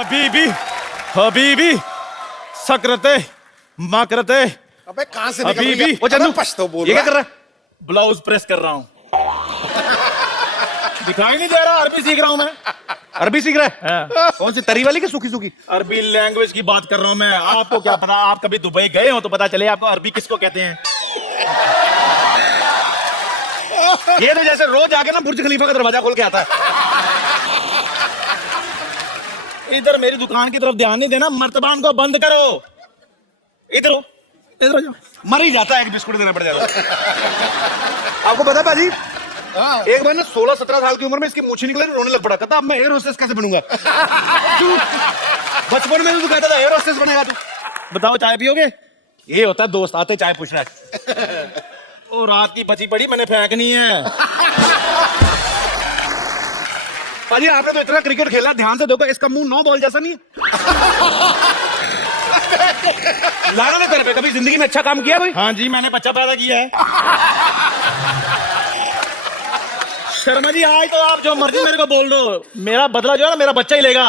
हबीबी हबीबी सकरते माकरते। अबे कहां से निकल हबीबी। गया? वो चंदू पछतो बोल ये क्या रहा कर रहा है? ब्लाउज प्रेस कर रहा हूँ। दिखाई नहीं दे रहा, अरबी सीख रहा हूँ मैं। अरबी सीख रहा है? हाँ। कौन सी तरी वाली की सूखी सूखी? अरबी लैंग्वेज की बात कर रहा हूँ मैं। आपको क्या पता, आप कभी दुबई गए हो तो पता चले आपको अरबी किसको कहते हैं। ये तो जैसे रोज आके ना बुर्ज खलीफा का दरवाजा खोल के आता है। इधर मेरी दुकान की तरफ ध्यान नहीं देना, मर्तबान को बंद करो। इधर हो, इधर हो जाओ। मर ही जाता है, एक बिस्कुट देना पड़ जाता है। आपको पता है भाजी, हाँ। एक बार ना 16-17 साल की उम्र में इसकी मूछें निकले, रोने लग पड़ा। कहता अब मैं एयर होस्टेस कैसे बनूंगा? बचपन में तो कहता था एयर होस्टेस बनेगा तू। बताओ चाय पियोगे? ये होता है दोस्त आते चाय पूछ रहा है। ओ रात की बची पड़ी मैंने फेंकनी है। भाजी आपने तो इतना क्रिकेट खेला, ध्यान से देखो इसका मुंह 9 बॉल जैसा नहीं है। लाना ना तेरे पे, कभी जिंदगी में अच्छा काम किया कोई? हाँ जी, मैंने बच्चा पैदा किया है। शर्मा जी आज तो आप जो मर्जी मेरे को बोल दो, मेरा बदला जो है ना मेरा बच्चा ही लेगा।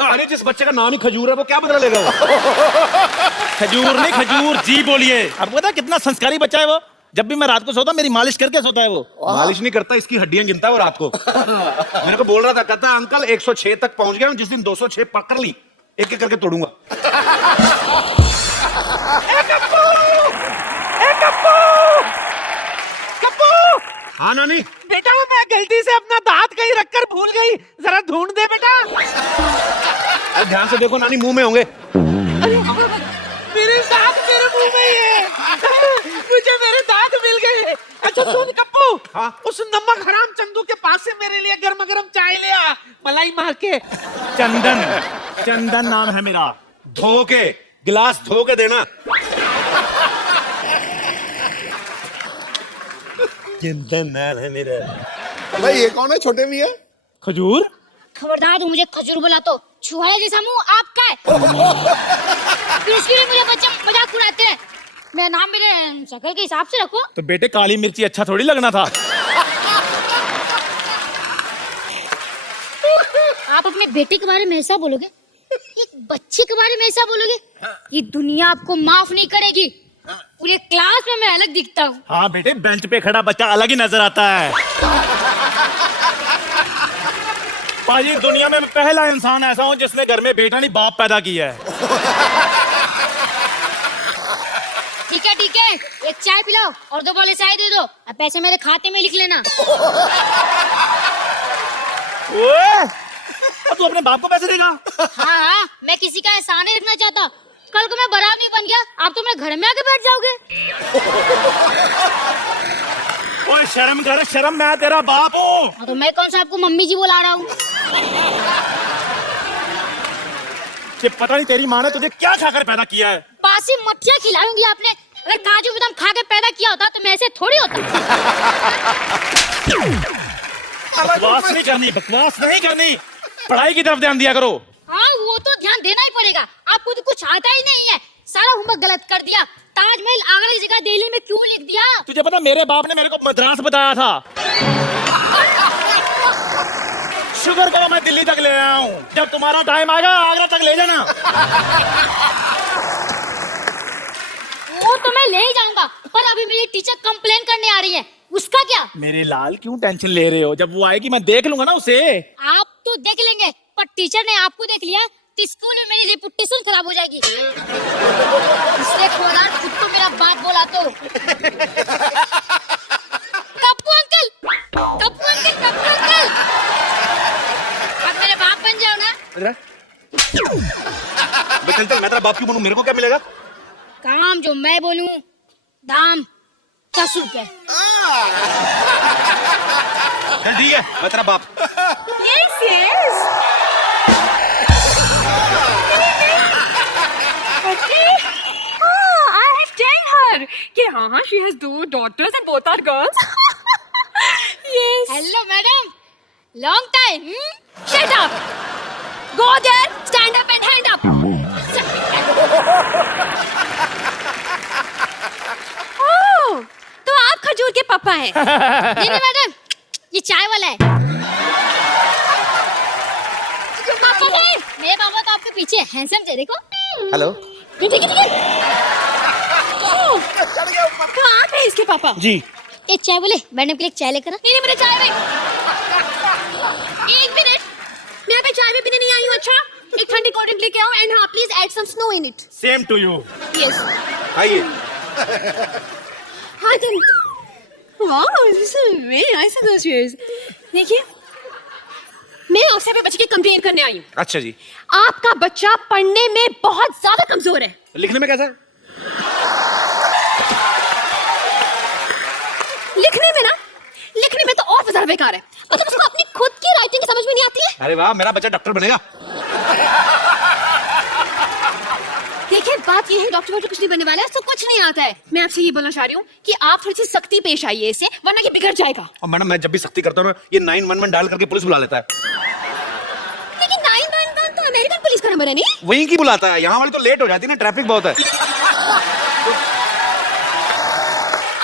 अरे जिस बच्चे का नाम ही खजूर है वो क्या बदला लेगा वो? खजूर नहीं खजूर जी बोलिए। आपको पता है कितना संस्कारी बच्चा है वो? जब भी मैं रात को सोता मेरी मालिश करके सोता है वो। मालिश नहीं करता, इसकी हड्डियां गिनता है वो रात को। मेरे को बोल रहा था, कहता अंकल 106 तक पहुंच गया हूं, जिस दिन 206 पकड़ ली एक एक करके तोड़ूंगा। हाँ नानी। बेटा वो मैं गलती से अपना दांत कहीं रखकर भूल गई, जरा ढूंढ दे बेटा। ध्यान से देखो नानी, मुंह में होंगे। मेरे दांत मेरे मुंह में ही है। मुझे मेरे दांत मिल गए। अच्छा सुन कप्पू, हाँ? उस नमक हराम चंदू के पास से मेरे लिए गर्मा गर्म चाय ले आ, मलाई मार के। चंदन, चंदन नाम है मेरा। धो के गिलास धो के देना। चंदन नाम है मेरा। भाई ये कौन है छोटे मियां? खजूर? खबरदार तू मुझे खजूर बोला तो छुहारे जैसा मुंह आपका है। फिर इसके लिए मुझे बच्चे मजाक उड़ाते हैं। मेरा नाम मेरे शक्ल के हिसाब से रखो। तो बेटे काली मिर्ची अच्छा थोड़ी लगना था। आप अपने बेटे के बारे में ऐसा बोलोगे, एक बच्चे के बारे में ऐसा बोलोगे, ये दुनिया आपको माफ नहीं करेगी। पूरे क्लास में मैं अलग दिखता हूँ। हाँ बेटे, बेंच पे खड़ा बच्चा अलग ही नजर आता है। पाजी दुनिया में मैं पहला इंसान ऐसा हूँ जिसने घर में बेटा नहीं बाप पैदा किया है। ठीक है, एक चाय पिलाओ और 2 बॉल चाय दे दो। अब पैसे मेरे खाते में लिख लेना। ओए, तू अपने बाप को पैसे देगा? हाँ, मैं किसी का एहसान नहीं रखना चाहता। कल को मैं बारात नहीं बन गया, आप तो मेरे घर में आके बैठ जाओगे। ओए शर्म कर, शर्म, मैं तेरा बाप हूँ। तो मैं कौन सा आपको मम्मी जी बुला रहा हूँ? पता नहीं तेरी माँ ने तुझे क्या खाकर पैदा किया है। बासी मक्खियाँ खिलाऊंगी आपने। अगर काजू बादाम खा के पैदा किया होता तो मैं ऐसे थोड़ी होता। बकवास नहीं करनी, बकवास नहीं करनी। पढ़ाई की तरफ ध्यान दिया करो। हाँ वो तो ध्यान देना ही पड़ेगा, आपको तो कुछ आता ही नहीं है। सारा होमवर्क गलत कर दिया। ताजमहल आगरा की जगह दिल्ली में क्यों लिख दिया? तुझे पता मेरे बाप ने मेरे को मद्रास बताया था। शुगर करो मैं दिल्ली तक ले आया हूँ। जब तुम्हारा टाइम आएगा आगरा तक ले जाना। वो तो मैं ले ही जाऊंगा, पर अभी मेरी टीचर कंप्लेन करने आ रही है। उसका क्या? मेरे लाल क्यों टेंशन ले रहे हो? जब वो आएगी मैं देख लूंगा ना उसे। आप तो देख लेंगे, पर टीचर ने आपको देख लिया तो स्कूल में मेरी रेपुटेशन खराब हो जाएगी। इसलिए खोलार खुद तो मेरा बाप बोला तो। Kappu uncle, Kappu uncle, Kappu uncle, आप मेरे बाप बन जाओ ना। चल चल, मैं तेरा बाप क्यों बनूं? मेरे को क्या मिलेगा? काम जो मैं बोलूं, दाम 10 रुपए। चल ठीक है, मैं तेरा बाप। Yes, yes. Okay. I have told her कि हाँ, she has 2 daughters and both are girls. Yes. Hello madam, long time. Shut up, go there, stand up and hand up. Oh, तो आप खजूर के पापा हैं? नहीं मैडम, ये चाय वाला है। पापा नहीं, मेरे पापा आपके पीछे हैंडसम थे, देखो। हेलो ठीक है, ठीक है। कहाँ थे इसके पापा? जी एक चाय बोले, मैडम के लिए चाय लेकर आ। नहीं मुझे चाय में। एक मिनट, मैं अभी चाय भी पीने नहीं आई हूँ। अच्छा, एक ठंडी कोल्ड ड्रिंक लेके आओ एंड हाँ please add some snow in it. Same to you. Yes. आइए। हाँ then. Wow, this is very nice and sweet. देखिए, मैं आपसे अपने बच्चे की कंप्लेन करने आई हूँ। अच्छा जी, आपका बच्चा पढ़ने में बहुत ज्यादा कमजोर है। लिखने में कैसा? लिखने में तो और ज्यादा बेकार है। मतलब उसको अपनी खुद की राइटिंग समझ में नहीं आती है। अरे वाह, मेरा बच्चा डॉक्टर बनेगा। देखिए, बात ये है डॉक्टर वॉक्टर कुछ नहीं बनने वाला है, उसको कुछ नहीं आता है। मैं आपसे ये बोलना चाह रही हूँ कि आप थोड़ी सी सख्ती पेश आइए इससे, वरना ये बिगड़ जाएगा। और मैडम, मैं जब भी सख्ती करता हूँ ना, ये 911 डाल करके पुलिस बुला लेता है। लेकिन 911 तो अमेरिकन पुलिस का नंबर है नहीं। वहीं की बुलाता है, यहाँ वाली तो लेट हो जाती है ना, ट्रैफिक बहुत है।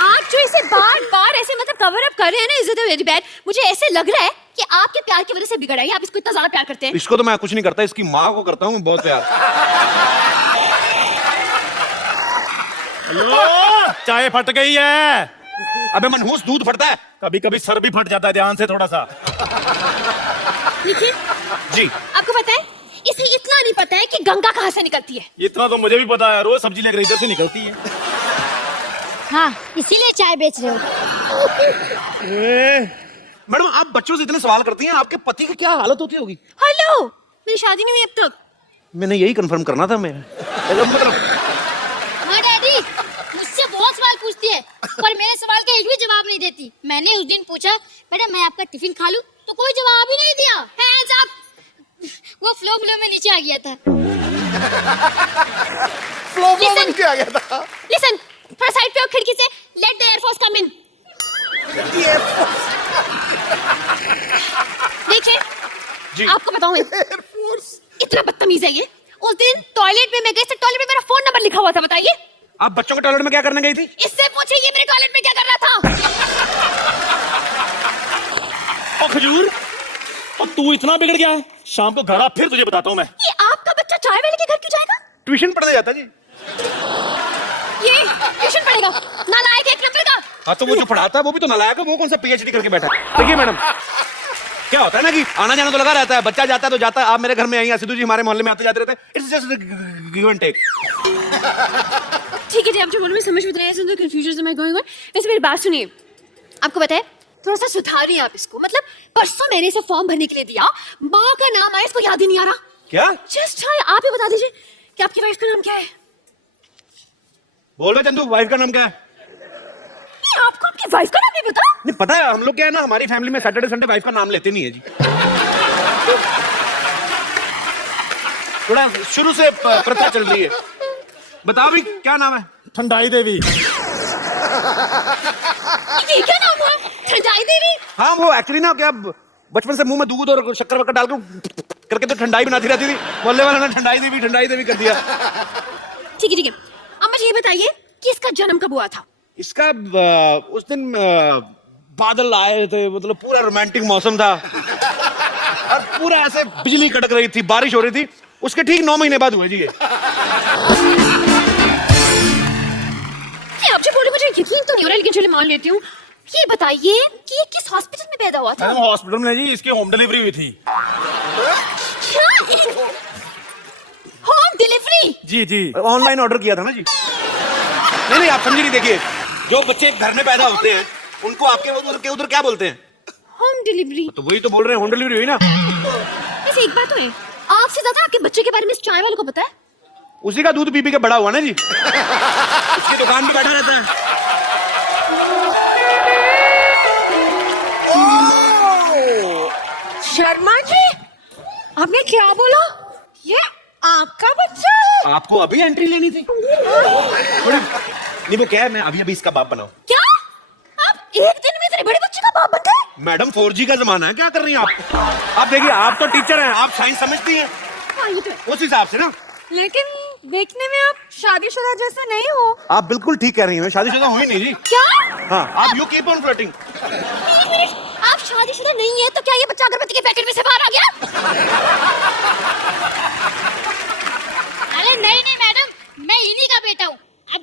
आप जो इसे बार-बार ऐसे मतलब कवर अप कर रहे हैं ना, इज इट वेरी बैड। मुझे ऐसे लग रहा है कि आपके प्यार की वजह से बिगड़ा है। आप इसको इतना ज्यादा प्यार करते हैं। इसको तो मैं कुछ नहीं करता, इसकी माँ को करता हूँ बहुत प्यार। हेलो, चाय फट गई है। अबे मनहूस, दूध फटता है। कभी कभी सर भी फट जाता है, ध्यान से थोड़ा सा। देखिए, जी, आपको पता है इसे इतना नहीं पता है कि गंगा कहाँ से निकलती है। इतना तो मुझे भी पता है, रोज सब्जी लेकर इधर से निकलती है। हाँ, इसीलिए चाय बेच रहे हो। मैडम आप बच्चों से इतने सवाल करती हैं, आपके पति की क्या हालत होती होगी? हेलो, मेरी शादी नहीं हुई अब तक। मैंने यही कंफर्म करना था। मैं मतलब हाँ डैडी, मुझसे बहुत सवाल पूछती है, पर मेरे सवाल का एक भी जवाब नहीं देती। मैंने उस दिन पूछा, बेटा मैं आपका टिफिन खा लूं, तो कोई जवाब ही नहीं दिया। Hands up. वो फ्लो में नीचे आ गया था। फ्लो बन के आ गया था। लिसन, थोड़ा साइड पे हो खिड़की से। लेट द एयरफोर्स कम इन। देखिए, आपको बताऊं, इतना बदतमीज है ये। उस दिन टॉयलेट में मैं गई, टॉयलेट में मेरा फोन नंबर लिखा हुआ था। बताइए, आप बच्चों के टॉयलेट में क्या करने गई थी? इससे पूछिए ये मेरे टॉयलेट में क्या कर रहा था। ओ खजूर, और तू इतना बिगड़ गया है? शाम को घर आ, फिर तुझे बताता हूँ मैं। ये आपका बच्चा चाय वाले के घर क्यों जाएगा? ट्यूशन पढ़ने जाता जी। ये ट्यूशन पढ़ेगा? नालायक एक नंबर का। हाँ, तो वो जो पढ़ाता है वो भी तो नालायक है। वो कौन सा पीएचडी करके बैठा है? देखिए मैडम, क्या होता है ना कि आना जाना तो लगा रहता है। बच्चा जाता है तो जाता है। आप मेरे घर में आई, सिद्धू जी हमारे मोहल्ले में आते जाते रहते हैं। It's just give and take. ठीक है जी, आप जो बोल रहे हैं समझ में नहीं आया, तो कंफ्यूजन में गोइंग ऑन। वैसे मेरी बात सुनिए, आपको पता है थोड़ा सा सुधारिए आप इसको। मतलब परसों मैंने इसे फॉर्म भरने के लिए दिया, माँ का नाम आया, इसको याद ही नहीं आ रहा। क्या? जस्ट आप ही बता दीजिए कि आपकी वाइफ का नाम क्या है। बोल रहे चंदू, वाइफ का नाम क्या है? आपको आपकी वाइफ का नाम नहीं पता? नहीं पता है, हम लोग क्या है ना, हमारी फैमिली में सैटरडे संडे वाइफ का नाम लेते नहीं है जी। थोड़ा शुरू से प्रथा चल रही है। बताओ भी क्या नाम है? ठंडाई देवी। ये क्या नाम हुआ? ठंडाई देवी? हाँ, वो एक्चुअली ना क्या बचपन से मुंह में दूध और शक्कर वक्कर डाल करके तो ठंडाई बनाती रहती थी। मोहल्ले वालों ने ठंडाई देवी कर दिया। ठीक है ठीक है, अब मुझे ये बताइए कि इसका जन्म कब हुआ था? इसका उस दिन बादल आए थे, मतलब पूरा रोमांटिक मौसम था और पूरा ऐसे बिजली कड़क रही थी, बारिश हो रही थी। उसके ठीक 9 महीने बाद हुए जी ये। आप जो बोले मुझे यकीन तो नहीं हो रहा, लेकिन चलिए मान लेती हूँ। ये बताइए कि ये किस हॉस्पिटल में पैदा हुआ था? मैडम हॉस्पिटल में जी, इसकी होम डिलीवरी हुई थी। क्या? Home delivery? जी जी, ऑनलाइन ऑर्डर किया था ना जी। नहीं आप समझी नहीं। देखिए, जो बच्चे घर में पैदा होते हैं उनको आपके उधर क्या बोलते हैं? Home delivery. तो वही तो बोल रहे हैं, होम डिलीवरी हुई ना। वैसे एक बात तो है, आपसे ज्यादा आपके बच्चे के बारे में इस चाय वाले को पता है। उसी का दूध पी के बड़ा हुआ ना जी। उसकी दुकान पे बैठा रहता है। शर्मा जी, आपने क्या बोला? ये आपका बच्चा है? आपको अभी एंट्री लेनी थी। नहीं वो क्या है, मैं अभी इसका बाप बनाऊं। क्या आप एक दिन में इतने बड़े बच्चे का बाप बन गए? मैडम 4G का जमाना है, क्या कर रही हैं आप? आप देखिए, आप तो टीचर हैं, आप साइंस समझती हैं। हाँ, ये तो है। उस हिसाब से ना। लेकिन देखने में आप शादीशुदा जैसे नहीं हो। आप बिल्कुल ठीक कह रही हैं, मैं शादीशुदा हुई नहीं जी। क्या? हाँ, आप यू कीप ऑन फ्लर्टिंग। एक मिनट, आप शादीशुदा नहीं है तो क्या ये बच्चा अगरबत्ती के पैकेट में से बाहर आ गया?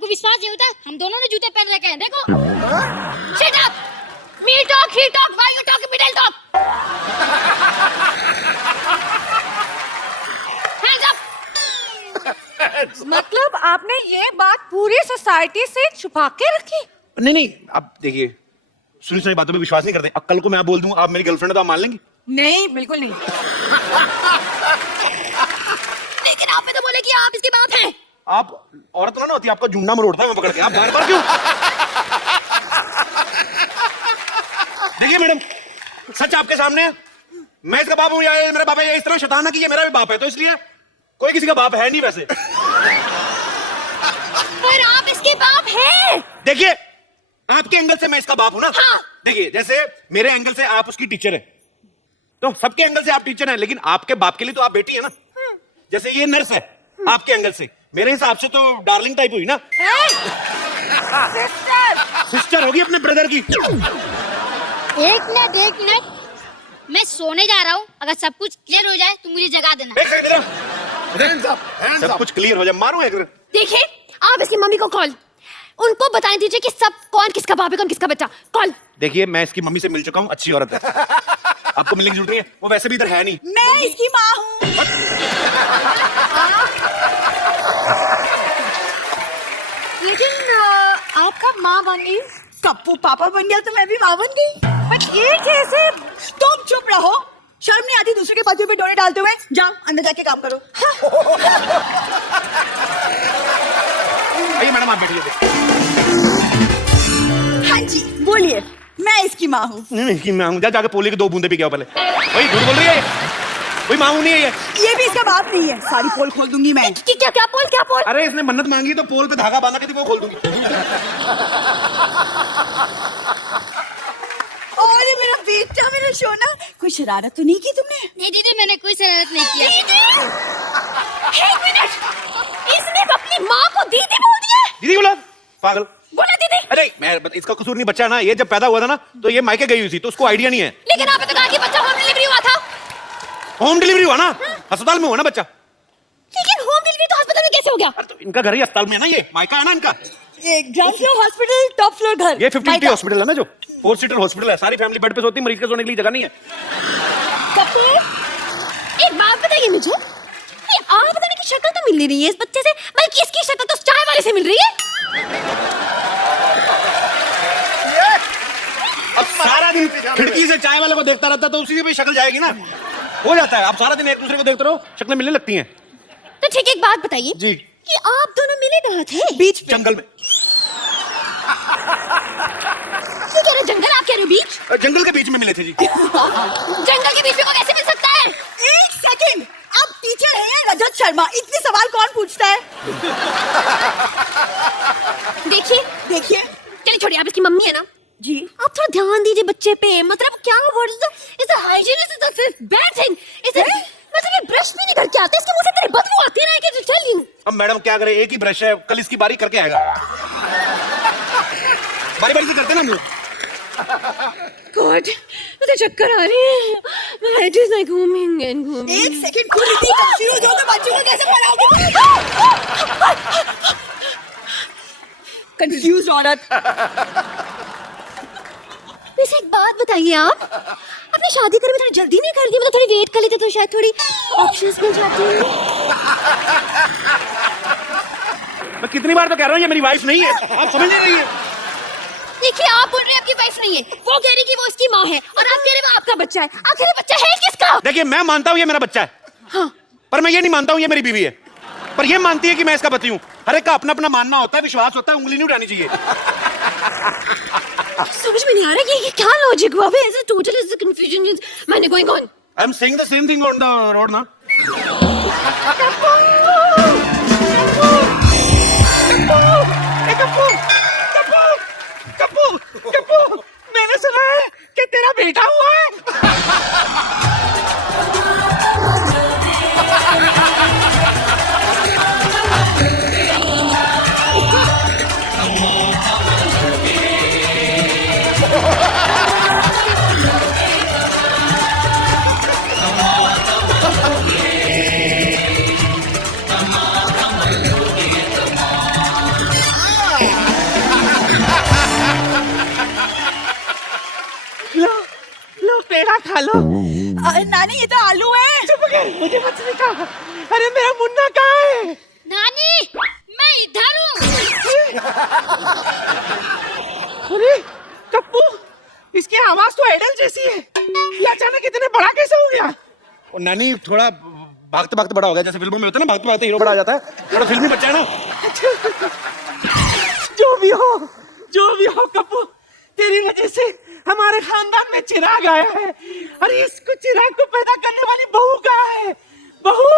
विश्वास नहीं होता, हम दोनों ने जूते पहन रखे हैं, देखो। Shut up! Me talk, he talk, why you talk, middle talk? Hands up! मतलब आपने ये बात पूरी सोसाइटी से छुपा के रखी? नहीं, आप देखिए, सुनी सुनी बातों पे विश्वास नहीं करते। अब कल को मैं बोल दूं आप मेरी गर्लफ्रेंड है तो आप मान लेंगी? नहीं, बिल्कुल नहीं। लेकिन आपने तो बोले कि आप इसके बाप हैं। आप औरत ना होती, आपका जुंडा मरोड़ता है मैं पकड़ के, आप बार-बार क्यों? देखिए मैडम, सच आपके सामने है। मैं इसका बाप हूं या ये मेरा बाप है, या इस तरह शैतान है कि ये मेरा भी बाप है, तो इसलिए कोई किसी का बाप है नहीं वैसे। पर आप इसके बाप हैं। देखिए, आपके एंगल से मैं इसका बाप हूं ना। हाँ। देखिए, जैसे मेरे एंगल से आप उसकी टीचर है, तो सबके एंगल से आप टीचर हैं, लेकिन आपके बाप के लिए तो आप बेटी है ना। जैसे ये नर्स है, आपके एंगल से, मेरे हिसाब से तो डार्लिंग टाइप हुई ना। सिस्टर होगी अपने ब्रदर की। एक मिनट, मैं सोने जा रहा हूँ, अगर सब कुछ क्लियर हो जाए तो मुझे जगा देना। एक सेकंड इधर। सब कुछ क्लियर हो जाए, मारूं एक। देखिए, आप इसकी मम्मी को कॉल, उनको बताने दीजिए कि सब कौन किसका बाप है, कौन किसका बच्चा। कॉल। देखिए, मैं इसकी मम्मी से मिल चुका हूँ, अच्छी औरत है। आपको मिलने की जरूरत नहीं है, वो वैसे भी इधर है नहीं। मैं इसकी माँ हूँ। लेकिन आप कब माँ बन गई? कप्पू पापा बन गया तो मैं भी माँ बन गई। बट ये कैसे? तुम चुप रहो, शर्म नहीं आती दूसरे के पतियों पे डोरे डालते हुए? जाओ अंदर जाके काम करो। आइए मैडम, आप बैठिए। हाँ जी, बोलिए। मैं इसकी माँ हूँ। नहीं, मैं हूँ। जाके पोली के 2 बूंदे पी के आओ पहले। वही झूठ बोल रही है, वही माँ नहीं है ये भी इसका बाप नहीं है। सारी पोल खोल दूंगी मैं। क्या पोल? अरे इसने मन्नत मांगी तो पोल पे धागा बांधा के थी, वो खोल दूंगी। और मेरा बेटा, मेरा सोना, कोई शरारत तो नहीं की तुमने? नहीं दीदी, मैंने कोई शरारत नहीं किया। एक मिनट, इसने अपनी माँ को दीदी बोल दिया। दीदी बोला? पागल बोला दीदी। अरे मैं इसका कसूर नहीं, बच्चा ना, ये जब पैदा हुआ था ना तो ये मायके गई हुई थी, तो उसको आइडिया नहीं है। लेकिन आपने तो कहा कि बच्चा होम डिलीवरी हुआ था। होम डिलीवरी हुआ ना, अस्पताल में हुआ ना बच्चा। लेकिन होम डिलीवरी तो अस्पताल में कैसे हो गया? अरे तो इनका घर ही अस्पताल में है ना, ये मायका है ना इनका। ये ground floor hospital, top floor घर। ये 50 हॉस्पिटल है ना, जो 4 सीटर हॉस्पिटल है, सारी फैमिली बेड पे सोती है, मरीज के सोने के लिए जगह नहीं है। एक बात बताइए मुझे, ये आप बताने की शक्ल तो मिल नहीं रही है इस बच्चे से, बल्कि इसकी शक्ल तो चाय वाले से मिल रही है। अब सारा दिन खिड़की से चाय वाले को देखता रहता तो उसी की भी शक्ल जाएगी ना, हो जाता है। आप सारा दिन एक दूसरे को देखते रहो, शक्लें मिलने लगती हैं। तो ठीक है, एक बात बताइए जी, कि आप दोनों मिले कहाँ थे? बीच पे। जंगल में। ये कह रहे जंगल, आप कह रहे हो बीच? जंगल के बीच में मिले थे जी। जंगल के बीच में को कैसे मिल सकता है? एक सेकंड, आप टीचर हैं रजत शर्मा, इतने सवाल कौन पूछता है? देखिए, चलिए छोड़िए, आप इसकी मम्मी है ना जी। आप थोड़ा ध्यान दीजिए बच्चे पे। मतलब क्या word is hygiene is the bad thing. मतलब ये ब्रश भी नहीं करके आते, इसके मुंह से तेरी बदबू आती है ना, कि टेल यू। अब मैडम क्या करे, एक ही ब्रश है, कल इसकी बारी करके आएगा। बारी बारी से करते ना हम लोग। गॉड, मुझे चक्कर आ रहे हैं। My head is like घूमिंग एंड घूमिंग। एक सेकंड, खुद इतनी कंफ्यूज हो तो बच्चों को कैसे पढ़ाओगे? कंफ्यूज औरत। वैसे एक बात बताइए, आप अपनी शादी करने में थोड़ी जल्दी नहीं कर दी? मतलब थोड़ी वेट कर लेते तो शायद थोड़ी ऑप्शंस मिल जाते हैं। मैं कितनी बार तो कह रहा हूँ ये मेरी वाइफ नहीं है, आप समझ नहीं रही है। देखिए, आप बोल रहे हैं आपकी वाइफ नहीं है, वो कह रही कि वो उसकी माँ है, और आप कह रहे हैं वो आपका बच्चा है। आखिर ये बच्चा है किसका? देखिए, मैं मानता हूँ ये मेरा बच्चा है, हाँ, पर मैं ये नहीं मानता हूँ ये मेरी बीवी है। पर ये मानती है कि मैं इसका पति हूँ। हर एक का अपना अपना मानना होता है, विश्वास होता है, उंगली नहीं उठानी चाहिए। समझ में नहीं आ रहा कि ये क्या लॉजिक हुआ? ऐसे total is the confusion is mind going on. I am saying the same thing on the road ना। मैंने सुना है कि तेरा बेटा हुआ है। मुझे मत सिखा। अरे मेरा मुन्ना कहाँ है? नानी मैं इधर हूँ। अरे कप्पू, इसकी आवाज तो आइडल जैसी है, ये अचानक इतने बड़ा कैसे हो गया? और नानी थोड़ा भागते भागते बड़ा हो गया, जैसे फिल्मों में होता है ना, भागते भागते हीरो बड़ा आ जाता है, थोड़ा फिल्मी बच्चा है ना। जो भी हो कप्पू, तेरी वजह से हमारे खानदान में चिराग आया है। अरे इसको चिराग को पैदा करने वाली बहू कहाँ है? बहू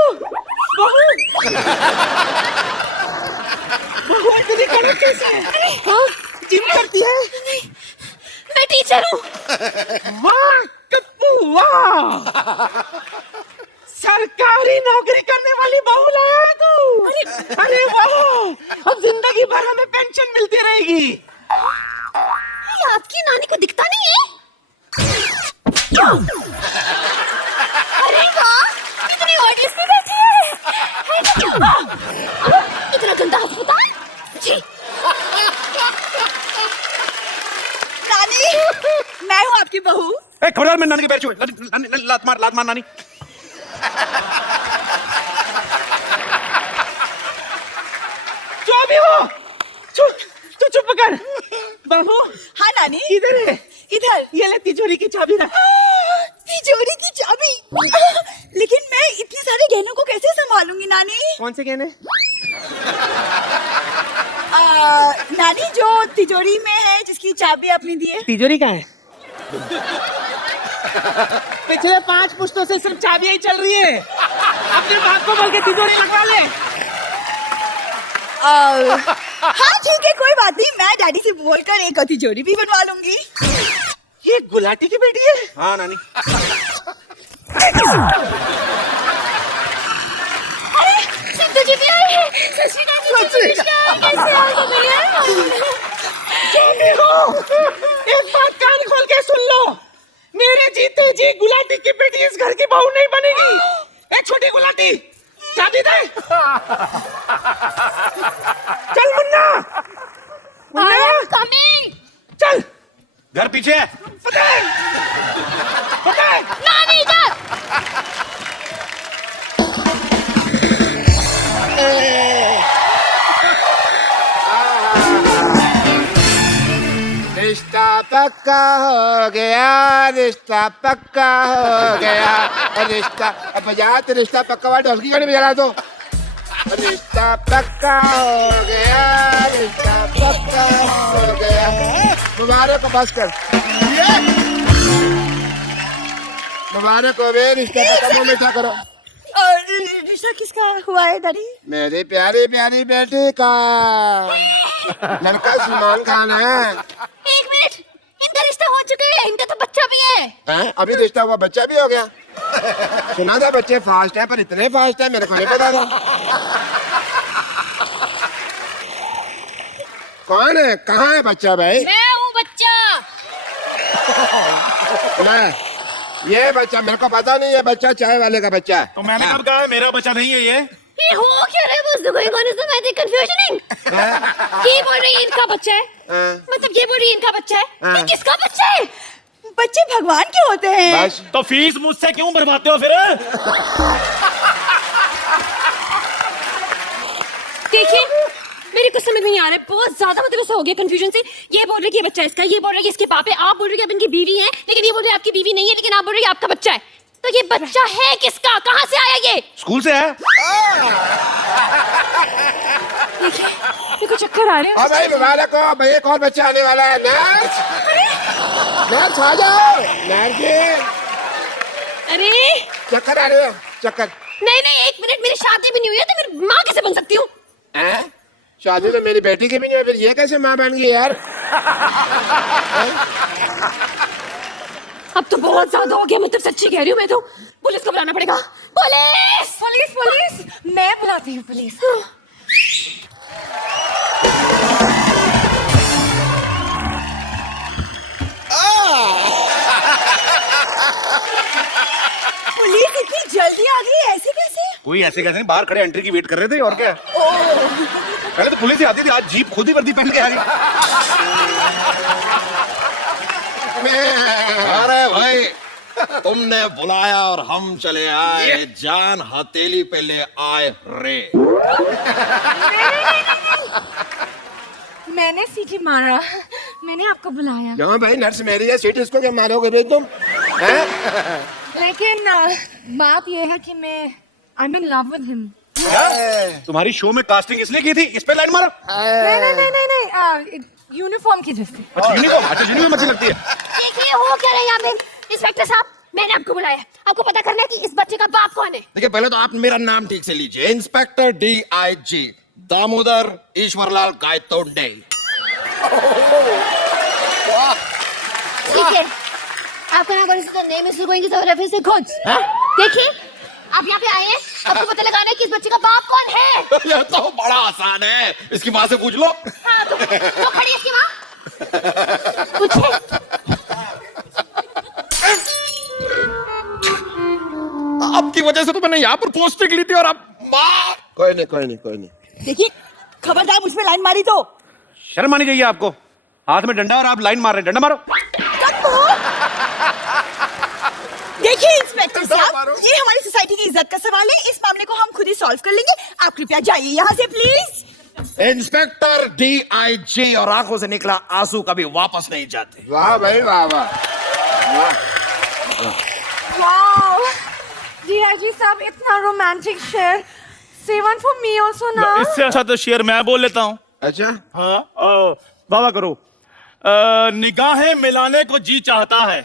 इतनी कड़क कैसे है? हाँ, जिम करती है? मैं टीचर हूँ। वाह कप्पू वाह, सरकारी नौकरी करने वाली बहू लाया है तू। अरे वाह, अब जिंदगी भर हमें पेंशन मिलती रहेगी। ये आपकी नानी को दिखता नहीं है? क्यों? अरे वाह, इतनी ऑडियंस में बैठी है। इतना गंदा अस्पताल। छी। नानी, मैं हूँ आपकी बहू। खबरदार, मैं नानी के पैर छुए। लात मार नानी। जो भी हो, तू चुप कर। बहू, हाँ नानी, इधर है। इधर। ये ले तिजोरी की चाबी रख। तिजोरी की चाबी? लेकिन मैं इतने सारे गहनों को कैसे संभालूंगी नानी? कौन से गहने? नानी, जो तिजोरी में है, जिसकी चाबी आपने दी है। तिजोरी कहाँ है? पिछले 5 पुश्तों से सिर्फ चाबियां ही चल रही है। अपने बाप को बोल के तिजोरी लगवा ले। हाँ ठीक है, कोई बात नहीं, मैं डैडी से बोलकर एक तिजोरी भी बनवा लूंगी। ये गुलाटी की बेटी है? हाँ नानी। अरे सिद्धू जी भी आए हैं। सत श्री अकाल जी, कैसे हो भैया? एक बात कान खोल के सुन लो, मेरे जीते जी गुलाटी की बेटी इस घर की बहू नहीं बनेगी। ए छोटी गुलाटी, चाबी दे। चल मुन्ना, I am coming. चल। घर पीछे है। नानी इधर। रिश्ता पक्का हो गया, रिश्ता पक्का हो गया, रिश्ता। अब बजा तो रिश्ता पक्का वाला ढोल की गाड़ी बजा दो। रिश्ता पक्का हो गया, रिश्ता पक्का हो गया। मुबारक हो, बस कर। मुबारक हो बे, रिश्ता पक्का, मुंह मीठा करो। और रिश्ता किसका हुआ है डैडी? मेरी प्यारी प्यारी बेटी का। लड़का सलमान खान है। एक मिनट, इनका रिश्ता हो चुका है, इनका तो बच्चा भी है। हैं? अभी रिश्ता हुआ, बच्चा भी हो गया। सुना था बच्चे फास्ट हैं, पर इतने फास्ट हैं मेरे को नहीं पता था। कौन है, कहाँ है बच्चा भाई? मैं हूँ बच्चा। मैं, ये बच्चा मेरे को पता नहीं है, बच्चा चाय वाले का बच्चा है। तो मैंने कब कहा है मेरा बच्चा नहीं है ये हो क्या रहा है? What's going on? Is there confusion? ये बोल रही है इनका बच्चा है, मतलब ये बोल रही है इनका बच्चा है। ये किसका बच्चा है? बच्चे भगवान के होते हैं। बस तो फीस मुझसे क्यों भरवाते हो फिर? देखिए, मेरे को समझ नहीं आ रहा है, बहुत ज्यादा मतलब ऐसा हो गया कंफ्यूजन से। ये बोल रहे कि ये बच्चा इसका, ये बोल रहे कि इसके पाप है, आप बोल रहे कि अब इनकी बीवी है, लेकिन ये बोल रहे आपकी बीवी नहीं है, लेकिन आप बोल रहे आपका बच्चा है। तो ये बच्चा है किसका? कहाँ से आया ये? स्कूल से है। देखिए, मेरे को चक्कर आ रहे हैं। हाँ भाई, मुबारक हो भाई, एक और बच्चा आने वाला है। नर्स, नर्स आ जाओ। नर्स जी, अरे चक्कर आ रहे हो? चक्कर? नहीं नहीं, एक मिनट, मेरी शादी भी नहीं हुई है, तो मेरी माँ कैसे बन सकती हूँ? हैं? शादी तो मेरी बेटी की भी नहीं है, फिर ये कैसे माँ बन गई यार? अब तो बहुत ज्यादा हो गया, मतलब सच्ची कह रही हूँ मैं तो। पुलिस को बुलाना पड़ेगा। पुलिस पुलिस पुलिस, मैं बुलाती हूँ पुलिस। पुलिस इतनी जल्दी आ गई, ऐसे कैसे? कोई ऐसे कैसे नहीं, बाहर खड़े एंट्री की वेट कर रहे थे और क्या। पहले तो पुलिस ही आती थी, आज जीप खुद ही वर्दी पहन के आ गई। अरे भाई तुमने बुलाया और हम चले आए, जान हथेली पे ले आए रे। मैंने सीटी मारा, मैंने आपको बुलाया। यहाँ भाई नर्स मेरी है, सीट इसको क्या मारोगे भाई तुम? हैं? लेकिन बात ये है कि मैं I'm in love with him। तुम्हारी शो में कास्टिंग इसलिए की थी, इस पे लाइन मारो। नहीं, यूनिफॉर्म की जैसे। अच्छा यूनिफॉर्म, अच्छा यूनिफॉर्म अच्छी लगती है। देखिए हो क्या रहा है यहाँ पे। इंस्पेक्टर साहब, मैंने आपको बुलाया, आपको पता करना है कि इस बच्चे का बाप कौन है। देखिए पहले तो आप मेरा नाम ठीक से लीजिए, इंस्पेक्टर DIG दामोदर ईश्वरलाल गायतोंडे। ठीक है, आपका नाम और name is going to reference खुद। देखिए, आप यहाँ पे आए हैं, आपको पता लगाना है कि इस बच्चे का बाप कौन है। ये तो बड़ा आसान है, इसकी माँ से पूछ लो। हाँ, तो खड़ी है इसकी माँ। पूछे। आपकी वजह से तो मैंने यहाँ पर पोस्टिंग ली थी और अब माँ। कोई नहीं। देखिए, खबरदार मुझ पे लाइन मारी तो। शर्म आनी चाहिए आपको, हाथ में डंडा और आप लाइन मार रहे हैं, डंडा मारो। देखिए इंस्पेक्टर साहब, ये हमारी सोसाइटी की इज्जत का सवाल है, इस मामले को हम खुद ही सॉल्व कर लेंगे। आप कृपया जाइए यहाँ से प्लीज। इंस्पेक्टर DIG और आंखों से निकला आंसू कभी वापस नहीं जाते। वाह भाई वाह वाह। वाओ, DIG साहब इतना रोमांटिक शेर। Say one for me also ना। इससे अच्छा तो शेर मैं बोल लेता हूँ। अच्छा हाँ, वाह वाह करो। निगाहें मिलाने को जी चाहता है,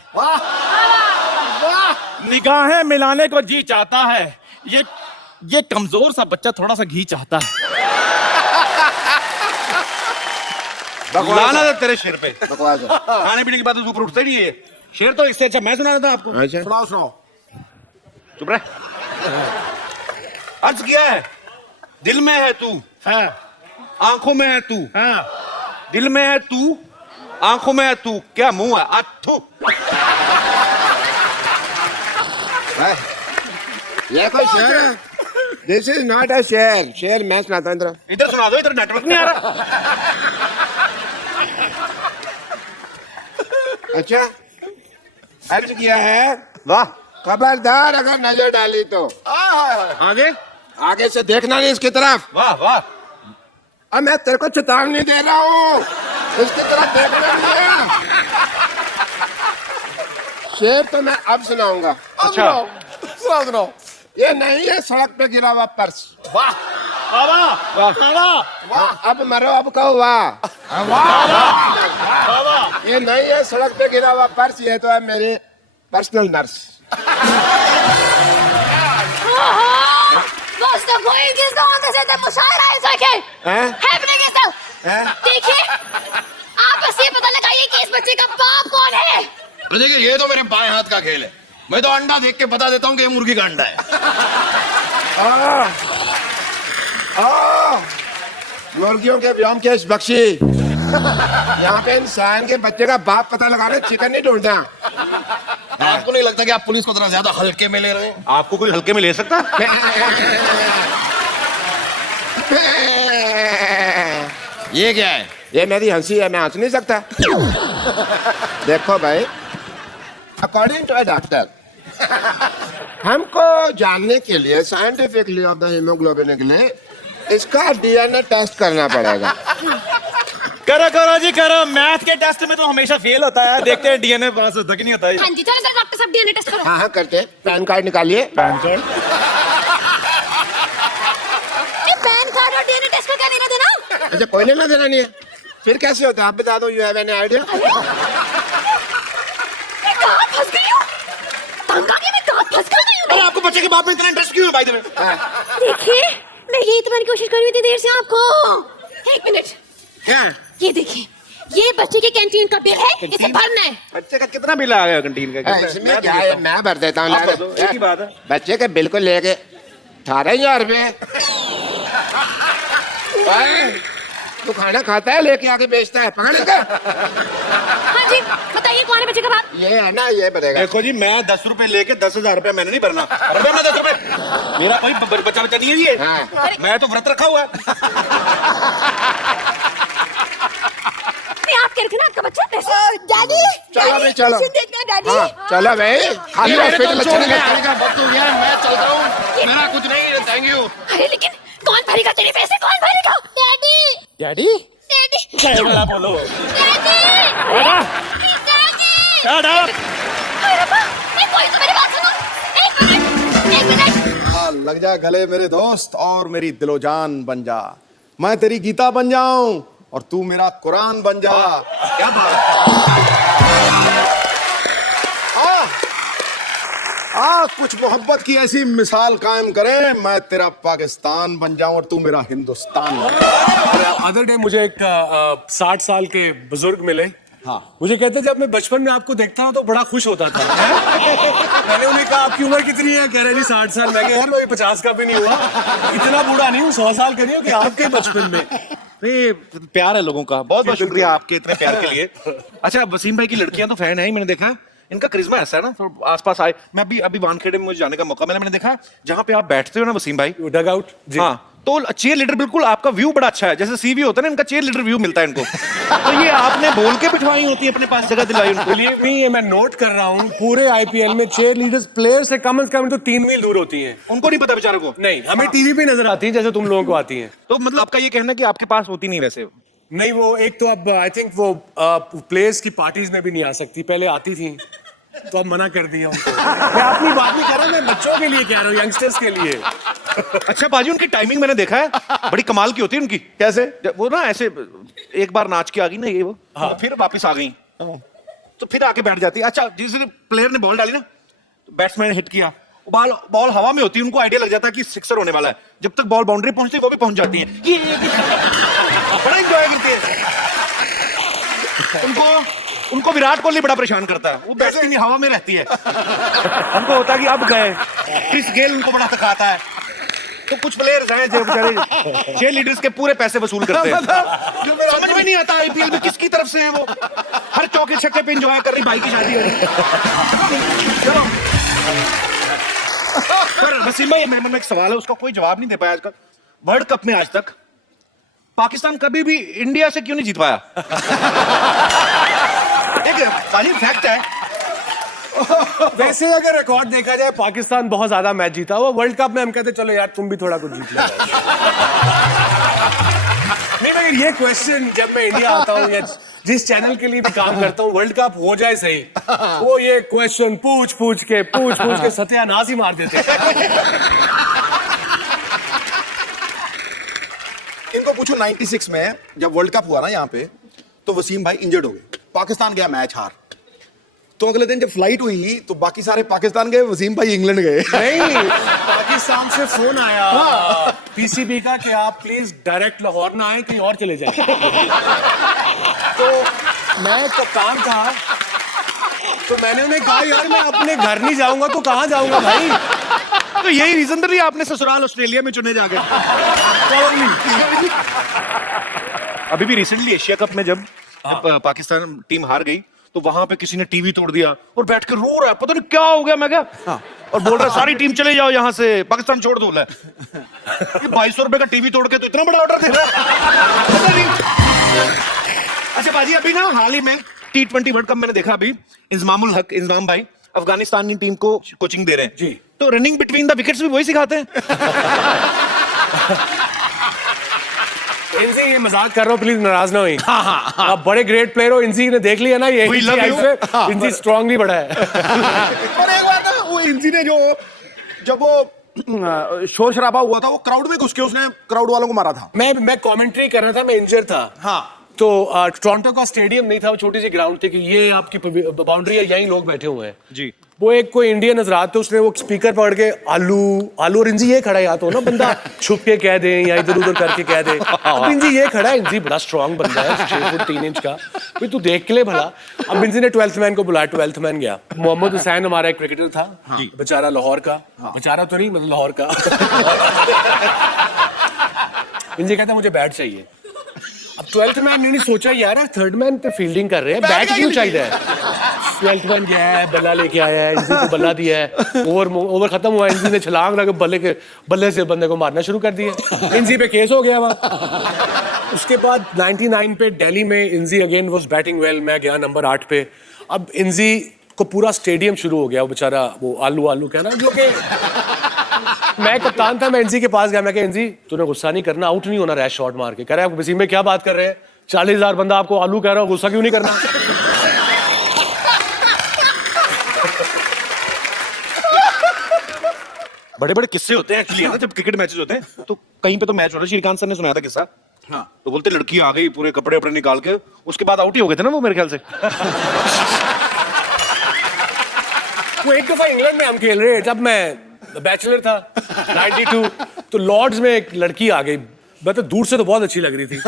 निगाहें मिलाने को जी चाहता है, ये कमजोर सा बच्चा थोड़ा सा घी चाहता है। लाना था तेरे शेर पे, बकवास है। खाने पीने के बाद ऊपर उठता ही नहीं है। शेर तो इससे अच्छा मैं सुना था आपको। अच्छा सुनाओ। चुप रहे। अर्ज किया है, दिल में है तू, हाँ, आंखों में है तू, हाँ। दिल में है तू, आंखों में है तू, क्या मुंह है अथू। ये कोई शेर है? This is not a शेर। शेर मैं सुनाता हूँ। इधर सुना दो, इधर नेटवर्क नहीं आ रहा। अच्छा अर्ज किया है, वाह, खबरदार अगर नजर डाली तो आगे आगे से देखना नहीं इसकी तरफ। वाह वाह। अब मैं तेरे को चेतावनी दे रहा हूँ, इसकी तरफ देखना नहीं है। शेर तो मैं अब सुनाऊंगा। अच्छा सुनाओ। ये नहीं है सड़क पे गिरा हुआ पर्स। वाह वाह अब मरो, अब कहो वाह। ये नहीं है सड़क पे गिरा हुआ पर्स, ये तो है मेरी personal nurse. What's the point is on this is the मुशायरा is okay. Happening is the। देखिए, आप बस ये पता लगाइए कि इस बच्चे का बाप कौन है। तो देखिए ये तो मेरे बाएं हाथ का खेल है, मैं तो अंडा देख के बता देता हूँ कि ये मुर्गी का अंडा है। मुर्गियों के व्योमकेश बख्शी, यहाँ पे इंसान के बच्चे का बाप पता लगा रहे, चिकन नहीं ढूंढते हैं। आपको नहीं लगता कि आप पुलिस को थोड़ा ज्यादा हल्के में ले रहे हैं? आपको कोई हल्के में ले सकता? ये क्या है? ये मेरी हंसी है, मैं हंस नहीं सकता। देखो भाई, अकॉर्डिंग टू अ डॉक्टर, हमको जानने के लिए साइंटिफिकली ऑफ द हीमोग्लोबिन के लिए इसका DNA टेस्ट करना पड़ेगा। करो जी करो, मैथ के टेस्ट में तो हमेशा फेल होता है, देखते हैं DNA पास होता कि नहीं होता है। हाँ जी, चलो डॉक्टर साहब DNA टेस्ट करो। हाँ करते। पैन कार्ड निकालिए। पैन कार्ड और DNA टेस्ट को क्या लेना देना? अच्छा कोई लेना देना नहीं है, फिर कैसे होता है आप बता दो। You have any idea? कहाँ फंस गई हूँ? तंग आ गई, मैं कहाँ फंस गई हूँ? आपको बच्चे के बाप में इतना इंटरेस्ट क्यों है भाई? देखिए, मैं यही तुम्हारी कोशिश कर रही थी देर से आपको। एक मिनट, क्या? ये देखिए, ये बच्चे के कैंटीन का बिल है, इसे भरना है। बच्चे का कितना बिल आ गया कैंटीन का? इसमें क्या है, मैं भर देता हूँ। एक ही बात है। बच्चे के बिल को लेके 18,000 रुपए। तू खाना खाता है लेके आके बेचता है, पकड़ लेगा। हाँ जी, बताइए कौन है बच्चे का बाप? ये है ना, ये भरेगा। देखो जी, मैं 10 रुपए लेके 10,000 रुपए मैंने नहीं भरना। रुपए में 10 रुपए, मेरा कोई बच्चा नहीं है ये। हाँ। मैं तो व्रत रखा हुआ है। आप कह रहे थे ना आपका बच्चा पैसे। डैडी, चलो भाई, चलो। देखना डैडी हाँ चलो भाई खाली मेरे हॉस्पिटल तो अच्छा छोड़ नहीं के लगता। आने का वक्त हो गया है, मैं चलता हूँ। मेरा कुछ नहीं, थैंक यू। अरे लेकिन कौन भरेगा तेरे पैसे, कौन भरेगा? डैडी डैडी डैडी क्या बोला बोलो डैडी Shut up! अरे रब्बा, ए, कोई तो मेरी बात सुनो। एक मिनट। लग जा गले मेरे दोस्त और मेरी दिलो जान बन जा। मैं तेरी गीता बन जाऊं और तू मेरा कुरान बन जा। क्या बात कुछ मोहब्बत की ऐसी मिसाल कायम करे, मैं तेरा पाकिस्तान बन जाऊं और तू मेरा हिंदुस्तान बन जा। अदर डे मुझे एक 60 साल के बुजुर्ग मिले। हाँ। मुझे कहते जब मैं बचपन में आपको देखता हूँ तो बड़ा खुश होता था। मैंने उन्हें कहा आपकी उम्र कितनी है? कह रहे जी 60 साल। मैं कहा यार मैं 50 का भी नहीं हुआ, इतना बूढ़ा नहीं हूँ, 100 साल का नहीं हूँ कि आपके बचपन में। ये प्यार है लोगों का, बहुत बहुत शुक्रिया आपके इतने प्यार के लिए। अच्छा वसीम भाई की लड़कियां तो फैन है ही, मैंने देखा इनका करिश्मा ऐसा है ना, तो आसपास आए। मैं अभी वानखेड़े में मुझे जाने का मौका मिला, मैंने देखा जहाँ पे आप बैठते हो ना वसीम भाई, डग आउट जी। हाँ तो चेयर लीडर बिल्कुल आपका व्यू बड़ा अच्छा है, जैसे सीवी होता है ना, इनका चेयर लीडर व्यू मिलता है इनको। तो ये आपने बोल के बिठवाई होती है, अपने पास जगह दिलाई उनको। बिलीव मी, ये मैं नोट कर रहा हूँ, पूरे आईपीएल में चेयर लीडर्स प्लेयर से कम तो 3 मील दूर होती हैं। उनको नहीं पता बेचारों को। नहीं, हमें टीवी पे नजर आती है जैसे तुम लोगों को आती हैं। तो मतलब आपका ये कहना है कि आपके पास होती नहीं वैसे? नहीं, वो एक तो अब आई थिंक वो प्लेयर्स की पार्टीज में भी नहीं आ सकती, पहले आती थी तो अब मना कर दिया उनको। मैं अपनी बात नहीं कर रहा, मैं बच्चों के लिए कह रहा हूँ, यंगस्टर्स के लिए। अच्छा पाजी, उनकी टाइमिंग मैंने देखा है, बड़ी कमाल की होती है उनकी। कैसे? जब वो ना ऐसे एक बार नाच के आ गई ना ये वो, हाँ। तो फिर वापस आ गई, तो फिर आके बैठ जाती है। अच्छा जिस प्लेयर ने बॉल डाली ना, बैट्समैन हिट किया, बॉल हवा में होती है, उनको आइडिया लग जाता है कि सिक्सर होने वाला है। जब तक बॉल बाउंड्री पहुंचती है वो भी पहुंच जाती है। ये बड़ा एंजॉय करती है। उनको विराट कोहली बड़ा परेशान करता है, वो बैठती नहीं, हवा में रहती है। उनको होता है कि अब गए। क्रिस गेल उनको बड़ा थकाता है। तो कुछ प्लेयर्स हैं जो बेचारे चेयर लीडर्स के पूरे पैसे वसूल करते हैं। समझ में नहीं आता आईपीएल में किसकी तरफ से है वो। हर चौके छक्के पे एंजॉय कर रही, भाई की शादी हो रही। चलो पर वसीम भाई, मैं एक सवाल है, उसका कोई जवाब नहीं दे पाया आज तक। वर्ल्ड कप में आज तक पाकिस्तान कभी भी इंडिया से क्यों नहीं जीत पाया? एक तालीम फैक्ट है। वैसे अगर रिकॉर्ड देखा जाए, पाकिस्तान बहुत ज्यादा मैच जीता हुआ। वर्ल्ड कप में हम कहते चलो यार तुम भी थोड़ा कुछ जीत लो। नहीं, मगर ये क्वेश्चन जब मैं इंडिया आता हूँ या जिस चैनल के लिए भी काम करता हूँ, वर्ल्ड कप हो जाए सही, वो ये क्वेश्चन पूछ के सत्यानाश ही मार देते हैं। इनको पूछो 96 में जब वर्ल्ड कप हुआ ना यहाँ पे, तो वसीम भाई इंजर्ड हो गए, पाकिस्तान गया मैच हार। तो अगले दिन जब फ्लाइट हुई तो बाकी सारे पाकिस्तान गए, वसीम भाई इंग्लैंड गए। नहीं, पाकिस्तान से फोन आया पीसीबी का कि आप प्लीज डायरेक्ट लाहौर ना आए, कहीं और चले जाए। तो मैं कप्तान था, तो मैंने उन्हें कहा यार मैं अपने घर नहीं जाऊंगा तो कहाँ जाऊंगा भाई। तो यही रीजन था आपने ससुराल ऑस्ट्रेलिया में चुने जाके। अभी भी रिसेंटली एशिया कप में जब पाकिस्तान टीम हार गई, तो वहां पे किसी ने टीवी तोड़ दिया और बैठ के रो रहा है, पता नहीं क्या हो गया। मैं क्या और बोल रहा है सारी टीम चले जाओ यहाँ से, पाकिस्तान छोड़ दो। 2200 रुपए का टीवी तोड़ के तो इतना बड़ा ऑर्डर दे रहा है। अच्छा बाजी, अभी ना हाल ही में T20 वर्ल्ड कप मैंने देखा, अभी इंजमामुल हक, इंजमाम भाई अफगानिस्तान की टीम को कोचिंग दे रहे हैं जी। तो रनिंग बिटवीन द विकेट्स भी वही सिखाते हैं। इनसे ये मजाक कर रहा हूँ, प्लीज नाराज ना हुई। आप बड़े ग्रेट प्लेयर हो, इनसी ने देख लिया ना, ये We love you। इनसी स्ट्रांगली बड़ा है। और एक बात है, वो इंसी ने जब वो शोर शराबा हुआ था, वो क्राउड में घुस के उसने क्राउड वालों को मारा था। मैं कमेंट्री कर रहा था, मैं इंजर्ड था। हाँ। तो टोरंटो का स्टेडियम नहीं था, वो छोटी सी ग्राउंड थी कि ये आपकी बाउंड्री है, यहीं लोग बैठे हुए हैं जी। वो एक कोई इंडियन नजरात थे, उसने वो स्पीकर पकड़ के आलू आलू, और इंजी ये खड़ा है, या तो ना बंदा छुप के कह दे या इधर उधर करके कह दे। अब इंजी ये खड़ा है, इंजी बड़ा स्ट्रांग बंदा है, 6 फुट 3 इंच का, भाई तू देख के ले भला। अब इंजी ने 12th मैन को बुलाया, 12th मैन गया। मोहम्मद हुसैन हमारा एक क्रिकेटर था, बेचारा लाहौर का, बेचारा तो नहीं मतलब लाहौर का। इंजी कहता मुझे बैट चाहिए। अब 12th मैन ने सोचा यार 3rd मैन पे फील्डिंग कर रहे हैं, बैट क्यों चाहिए है। 12th मैन गया है, बल्ला लेके आया है, इंजी को बल्ला दिया है, ओवर खत्म हुआ, इंजी ने छलांग लगा बल्ले से बंदे को मारना शुरू कर दिया। इंजी पे केस हो गया वहाँ। उसके बाद 99 पे दिल्ली में इंजी अगेन वाज बैटिंग वेल, मैं गया नंबर 8 पे। अब इंजी को पूरा स्टेडियम शुरू हो गया। वो बेचारा वो आलू आलू कहना, जो कि मैं कप्तान था, मैं एनजी के पास गया, मैं कहा एनजी तूने गुस्सा नहीं करना, आउट नहीं होना रैश शॉट मार के। कह रहा है वसीम में क्या बात कर रहे हैं, 40,000 बंदा आपको आलू कह रहा हो, गुस्सा क्यों नहीं करना। बड़े बड़े किस्से होते हैं एक्चुअली जब क्रिकेट मैचेस होते हैं। तो कहीं पे तो मैच हो रहा है, श्रीकांत सर ने सुनाया था किस्सा। हाँ, तो बोलते लड़की आ गई पूरे कपड़े अपने निकाल के, उसके बाद आउट ही हो गए थे ना वो मेरे ख्याल से। वो एक दफा इंग्लैंड में हम खेल रहे, जब मैं बैचलर था 92, तो लॉर्ड्स में एक लड़की आ गई, मैं तो दूर से तो बहुत अच्छी लग रही थी।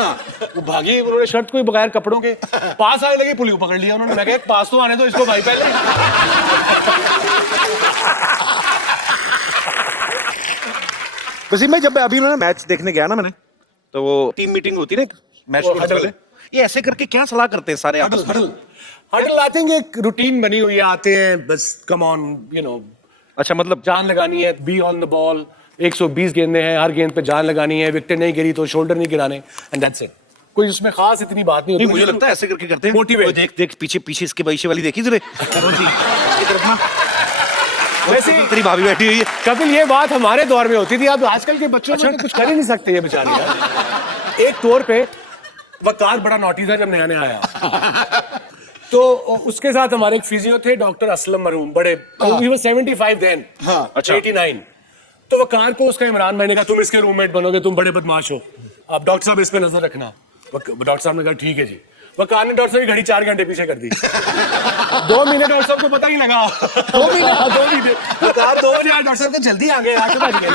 वो भागी, उन्होंने शर्ट कोई बगैर कपड़ों के पास आने लगी, पुलिस को पकड़ लिया उन्होंने। मैं कहा पास तो आने दो इसको भाई पहले। वसीम भाई, जब अभी उन्होंने मैच देखने गया ना मैंने, तो वो टीम मीटिंग होती है ना मैच वो के हडल। पहले, ये ऐसे करके क्या सलाह करते हैं सारे आपस में? हडल आई थिंक एक रूटीन बनी हुई है, आते हैं बस कम ऑन यू नो, अच्छा, मतलब जान लगानी है, बी ऑन द बॉल, 120 गेंदें हैं, हर गेंद पे जान लगानी है, विकेट नहीं गिरी तो शोल्डर नहीं गिराने, एंड दैट्स इट। कोई उसमें खास इतनी बात नहीं होती। मुझे लगता है ऐसे करके करते हैं। Motivate। वो देख देख पीछे पीछे इसके भविष्य वाली देखी तुझे? वैसे तेरी भाभी बैठी हुई है। कपिल, ये बात हमारे दौर में होती थी, अब आजकल के बच्चों में तो कुछ कर ही नहीं सकते ये बेचारे यार। एक तौर पे वकार बड़ा नॉटी था जब नया नया आया, तो उसके साथ हमारे एक फिजियो थे डॉक्टर असलम मरूम, बड़े, he was 75 then, अच्छा। 89। तो वकार को उसका इमरान भाई ने कहा तुम इसके रूममेट बनोगे, तुम बड़े बदमाश हो, अब डॉक्टर साहब इस पे नजर रखना। डॉक्टर साहब ने कहा ठीक है जी। वकार ने डॉक्टर साहब की घड़ी 4 घंटे पीछे कर दी। 2 महीने डॉक्टर साहब को पता ही लगा। 2 महीने वकार 2 बजे डॉक्टर साहब को जल्दी आ गए, 8 बज गए।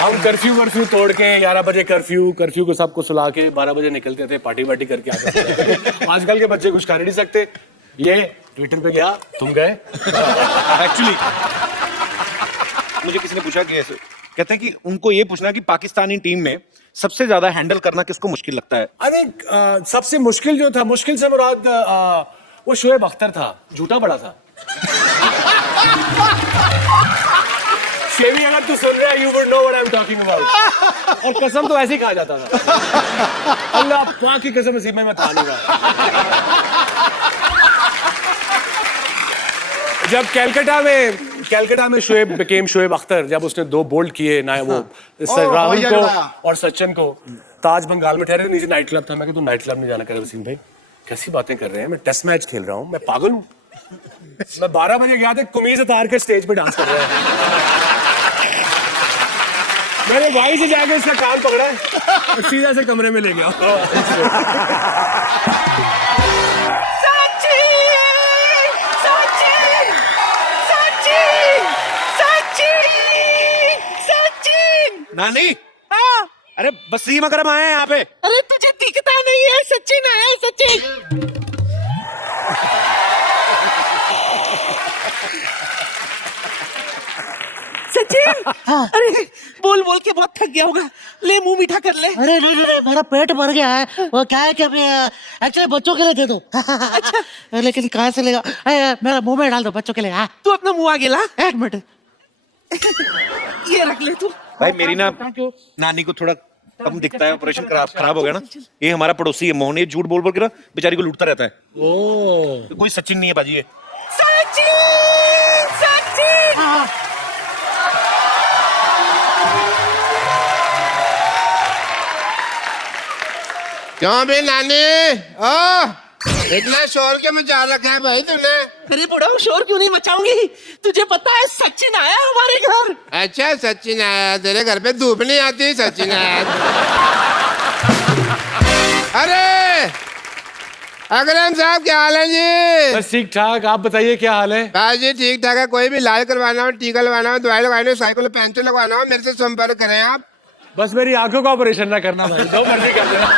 हम कर्फ्यू तोड़ के 11 बजे कर्फ्यू को सबको सुला के 12 बजे निकलते थे, पार्टी वार्टी करके आते थे। आजकल के बच्चे कुछ कर ही नहीं सकते। ये ट्विटर पे गया, तुम गए। एक्चुअली मुझे किसी ने पूछा कि ऐसे कहते हैं कि उनको ये पूछना कि पाकिस्तानी टीम में सबसे ज्यादा हैंडल करना किसको मुश्किल लगता है? आई थिंक सबसे मुश्किल जो था, मुश्किल से मुराद वो शोएब अख्तर था, झूठा बड़ा था। शेवी, अगर तू सुन रहा है, you would know what I'm talking about। और कसम तो ऐसे ही खा जाता था। अल्लाह पाक की कसम, नसीब में मैं था नहीं रहा। जब कैलकाटा में शोएब बिकेम शोएब अख्तर, जब उसने 2 बोल्ड किए ना, वो राहुल को और सचिन को, ताज बंगाल में ठहरे, नीचे नाइट क्लब था। मैं तू नाइट क्लब नहीं जाना, करे वसीम भाई कैसी बातें कर रहे हैं, मैं टेस्ट मैच खेल रहा हूँ, मैं पागल हूँ। मैं 12 बजे गया था, कमीज उतार के स्टेज पे डांस कर रहा है। मैंने भाई से जाके इसका कान पकड़ा है, सीधा से कमरे में ले गया। नानी, अरे वसीम अकरम आए हैं यहाँ पे। अरे तुझे दिखता नहीं है, सचिन आया, सचिन। सचिन, अरे बोल बोल के बहुत थक गया होगा, ले मुंह मीठा कर ले। अरे नहीं, मेरा पेट भर गया है। वो क्या है कि अभी एक्चुअली बच्चों के लिए दे दो। अच्छा। लेकिन कहाँ से लेगा, मेरा मुंह में डाल दो बच्चों के लिए। तू अपना मुंह आगे ला। 1 मिनट। ये रख ले तू। भाई मेरी ना नानी को थोड़ा कम दिखता है, ऑपरेशन खराब हो गया ना। ये हमारा पड़ोसी है मोहन, ये झूठ बोल बोल के ना बेचारी को लूटता रहता है। तो कोई सचिन नहीं है बाजी ये। सचिन। क्यों भी नानी, इतना शोर क्यों मचा रखा है भाई तूने? अरे बुढ़ा, शोर क्यों नहीं मचाऊंगी? तुझे पता है सचिन आया हमारे घर। अच्छा, सचिन आया तेरे घर पे? धूप नहीं आती, सचिन आया। अरे अकरम साहब, क्या हाल है जी? बस ठीक ठाक, आप बताइए क्या हाल है? हाँ जी, ठीक ठाक है। कोई भी इलाज करवाना हो, टीका लगवाना हो, दवाई लगवानी हो, साइकिल में पेंसिल लगवाना हो, मेरे से संपर्क करें आप। बस मेरी आंखों का ऑपरेशन ना करना भाई, जो मर्जी कर लेना।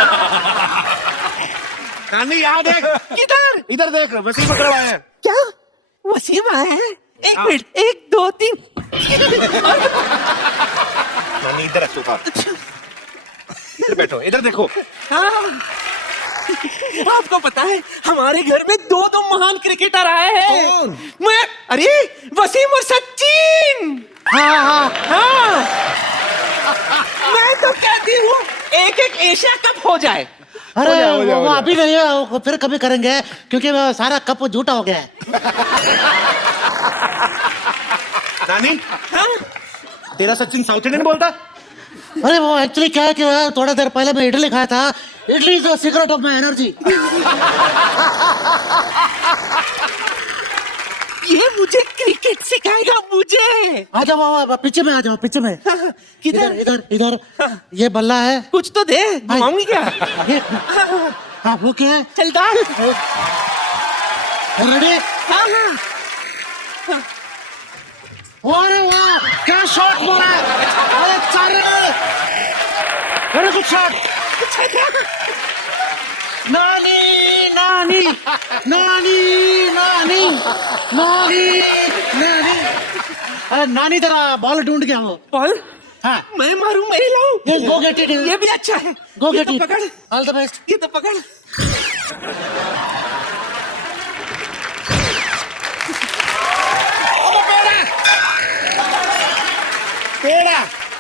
नानी यहाँ देख, किधर? इधर देख, वसीम अकरम आए हैं। क्या वसीम आया है? 1 मिनट, 1 2 3। नानी इधर रखो, इधर बैठो, इधर देखो। हाँ, आपको पता है हमारे घर में 2 महान क्रिकेटर आए हैं। मैं, अरे वसीम और सचिन। हाँ। मैं तो कहती हूँ एक एक एशिया कप हो जाए। अरे वो अभी नहीं है, वो फिर कभी करेंगे क्योंकि वो सारा कप झूठा हो गया है। नानी, तेरा सचिन साउथ इंडियन बोलता? अरे वो एक्चुअली क्या है कि थोड़ा देर पहले मैं इडली खाया था। Idli is the secret of my energy. ये मुझे क्रिकेट सिखाएगा मुझे। आ जाओ पीछे में, आ जाओ पीछे में। किधर? इधर इधर ये बल्ला है। कुछ तो दे, घुमाऊंगी क्या? हाँ वो क्या है? चल डाल। रेडी? हाँ हाँ। अरे वाह, क्या शॉट मारा है! अरे चारे, अरे गुड शॉट! नानी नानी नानी नानी नानी नानी, अरे नानी तेरा बॉल ढूंढ के आओ। बॉल? हाँ, मैं मारूं, मैं लाऊं? Yes, go get it. ये भी अच्छा है। Go ये get तो it. पकड़। All the best. ये तो पकड़।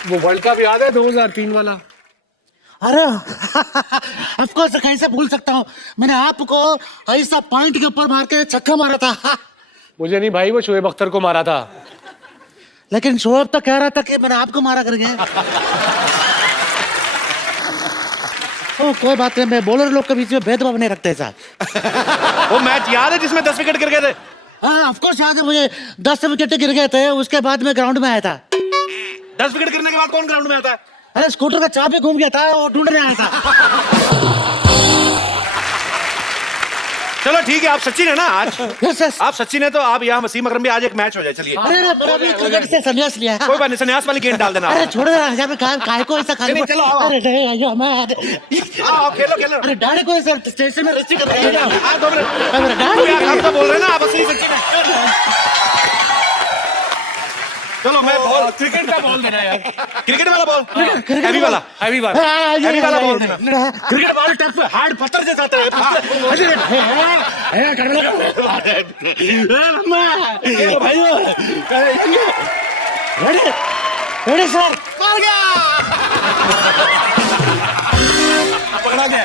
वो वर्ल्ड कप याद है 2003 वाला? अरे ऑफ कोर्स, कैसे भूल सकता हूँ। मैंने आपको ऐसा पॉइंट के ऊपर मार के छक्का मारा था। मुझे नहीं भाई, वो शोएब अख्तर को मारा था। लेकिन शोएब तो कह रहा था कि मैंने आपको मारा करके। ओ, कोई बात नहीं, मैं बॉलर लोग के बीच में भेदभाव नहीं रखते साहब। वो मैच याद है जिसमें 10 विकेट गिर गए थे? हाँ ऑफ कोर्स याद है मुझे, 10 विकेट गिर गए थे। उसके बाद में ग्राउंड में आया था। 10 विकेट गिरने के बाद कौन ग्राउंड में आता है? अरे स्कूटर का चाबी घूम गया था, वो ढूंढने आया था। चलो ठीक है, आप सचिन है ना आज? Yes yes. आप सचिन है तो आप यहाँ वसीम अकरम भी आज एक मैच हो जाए। चलिए। अरे मैंने भी क्रिकेट से संन्यास लिया है। कोई बात नहीं, संन्यास वाली गेंद डाल देना। अरे छोड़ दे यहाँ पे, काय को ऐसा खाली। नहीं, चलो, आओ। अरे नहीं आइयो, मैं आओ, खेलो खेलो। अरे डैडी को ऐसा स्टेशन में रेस्ट कर रहे हैं। हाँ, 2 मिनट। अरे डैडी आप तो बोल रहे हैं ना, आप असली सचिन है। चलो मैं बॉल, क्रिकेट का बॉल देना यार। क्रिकेट वाला बॉल, हैवी वाला, हैवी वाला। हैवी वाला बॉल देना। क्रिकेट बॉल टफ हार्ड पत्थर जैसा आता है। Ready sir? पकड़ा गया।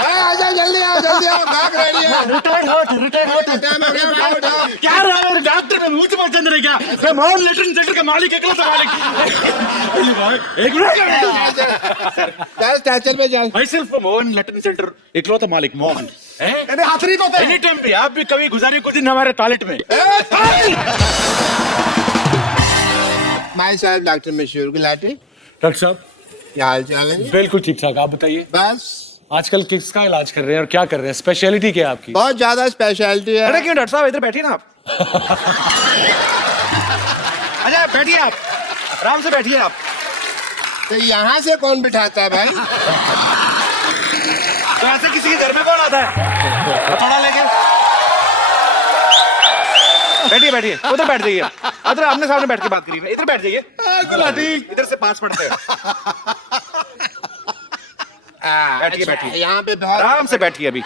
आजा जल्दी आओ, जल्दी आओ, भाग रेडी है। Retired out. क्या रहा है डॉक्टर में मुझे पसंद नहीं क्या? मैं मोहन लेटरिन सेंटर का मालिक, एकलौता मालिक। एक चल स्टैचर पे चल। भाई सिर्फ मोहन लैट्रिन सेंटर इकलौता मालिक मोहन। अरे हाथ नहीं धोते। एनी टाइम पे आप भी कभी गुजारिए कुछ दिन हमारे टॉयलेट में। माय सेल्फ डॉक्टर मशहूर गुलाटी। डॉक्टर साहब क्या हाल चाल है? बिल्कुल ठीक ठाक, आप बताइए। बस आजकल किसका इलाज कर रहे हैं और क्या कर रहे हैं? स्पेशलिटी क्या है आपकी? बहुत ज्यादा स्पेशलिटी है। अरे क्यों डॉक्टर साहब, इधर बैठिए ना आप। अच्छा बैठिए आप, आराम से बैठिए आप। तो यहाँ से कौन बिठाता है भाई? तो ऐसे किसी के घर में कौन आता है? थोड़ा लेके बैठिए बैठिए, उधर बैठ जाइए। उधर आमने सामने बैठ के बात करिए। इधर बैठ जाइए, इधर से पास पड़ते हैं। बैठिए बैठिए, यहाँ पे बहुत आराम से बैठिए। अभी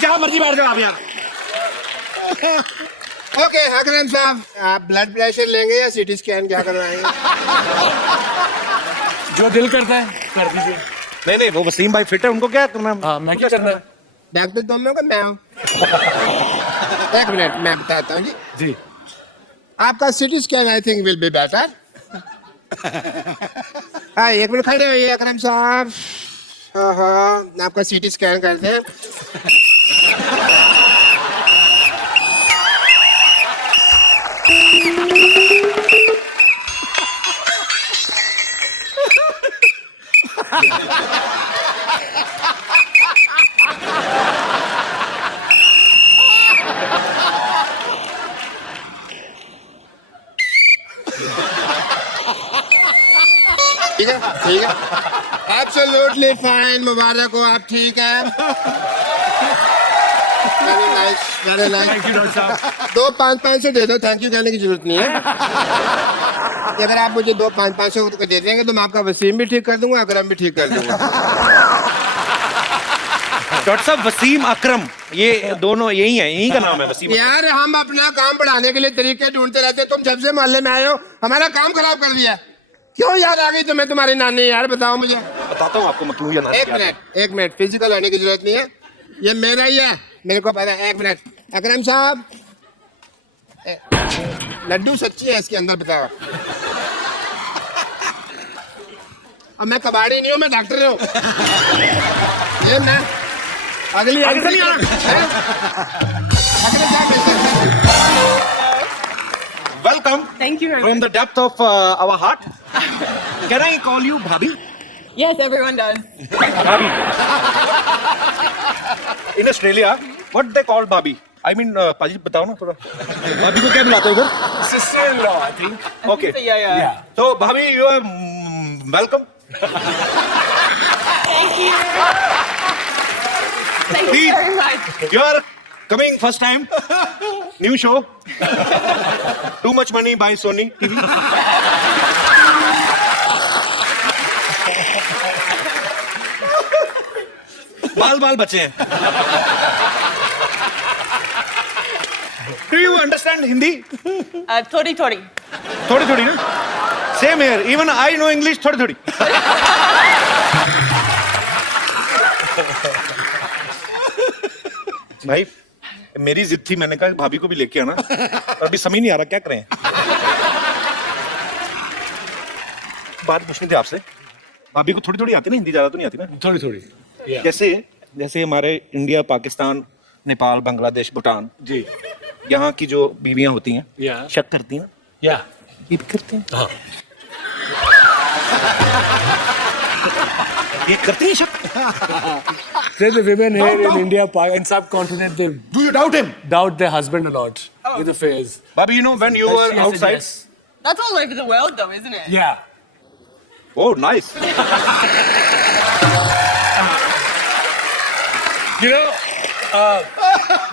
जहाँ मर्जी बैठ जाओ आप यार। ओके अकरम साहब, आप ब्लड प्रेशर लेंगे या सीटी स्कैन क्या करवाएंगे? जो दिल करता है कर दीजिए। नहीं नहीं, वो वसीम भाई फिट है, उनको क्या है? हाँ, मैं क्या करना है? डॉक्टर तुम लोग मैं हूँ। एक मिनट मैं बताता हूँ जी। जी आपका CT scan I think will be better. हाँ एक मिनट खड़े होइए अकरम साहब। हाँ आपका सीटी स्कैन करते हैं। ठीक है ठीक है, एब्सोल्युटली फाइन, मुबारक हो, आप ठीक हैं। Very nice very nice. Thank you doctor साहब। 2 500 दे दो, थैंक यू कहने की जरूरत नहीं है। अगर आप मुझे 2 500 को दे देंगे तो मैं आपका वसीम भी ठीक कर दूंगा, अकरम भी ठीक कर दूंगा। डॉक्टर साहब वसीम अकरम ये दोनों यही है, यही का नाम है वसीम। यार हम अपना काम बढ़ाने के लिए तरीके ढूंढते रहते, तुम जब से मोहल्ले में आए हो हमारा काम खराब कर दिया। क्यों याद आ गई तुम्हें तुम्हारी नानी? यार बताओ मुझे। बताता हूँ आपको मैं क्यों याद। एक मिनट फिजिकल आने की जरूरत नहीं है, ये मेरा ही है, मेरे को पता है। एक मिनट अकरम साहब, लड्डू सच्ची है इसके अंदर, बताओ। अब मैं कबाड़ी नहीं हूँ, मैं डॉक्टर हूँ। ये मैं अगली welcome Thank you. From the depth of our heart. Can I call you bhabhi? Yes, everyone does. Bhabhi. In Australia what they call bhabhi? I mean पाजी बताओ ना थोड़ा, भाभी को क्या बुलाते हो उधर? Sister-in-law, I think. Okay Yeah. तो भाभी you are welcome. Thank you very much. You are coming first time. New show. Too much money by Sony TV. बाल बचे हैं। Do you understand Hindi? Thodi. थोड़ी ना? Same here. Even I know English थोड़ी। भाई मेरी जिद थी, मैंने कहा भाभी को भी लेके आना, और अभी समझ नहीं आ रहा क्या करें। बात पूछनी थी आपसे, भाभी को थोड़ी आती ना हिंदी, ज्यादा तो नहीं आती ना? थोड़ी जैसे हमारे इंडिया, पाकिस्तान, नेपाल, बांग्लादेश, भूटान जी, यहाँ की जो बीवियां होती हैं Yeah. शक करती हैं, या ये भी करते हैं, हाँ ये करती हैं शक। There's the women here in India, in subcontinent, they Do you doubt him? doubt their husband a lot with affairs. भाभी, you know when you were outside? That's all over the world, though, isn't it? Yeah. Oh, nice. You know,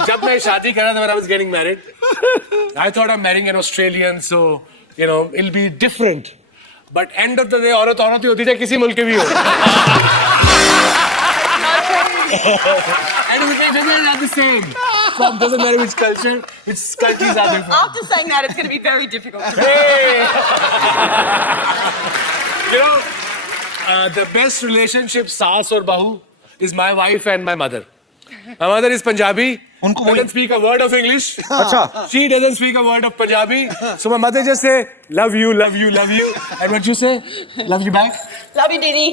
जब मैं शादी कर रहा था, when I was getting married, I thought I'm marrying an Australian, so you know it'll be different. But end of the day, औरत ही होती है, किसी मुल्क के भी हो. And women are not the same. From doesn't matter which culture, which countries are they from. After saying that, it's going to be very difficult. You know, the best relationship, saas or bahu, is my wife and my mother. My mother is Punjabi. उनको Doesn't speak a word of English. अच्छा। She doesn't speak a word of Punjabi. So my mother just say, love you. And what you say? Love you back? Love you, Didi.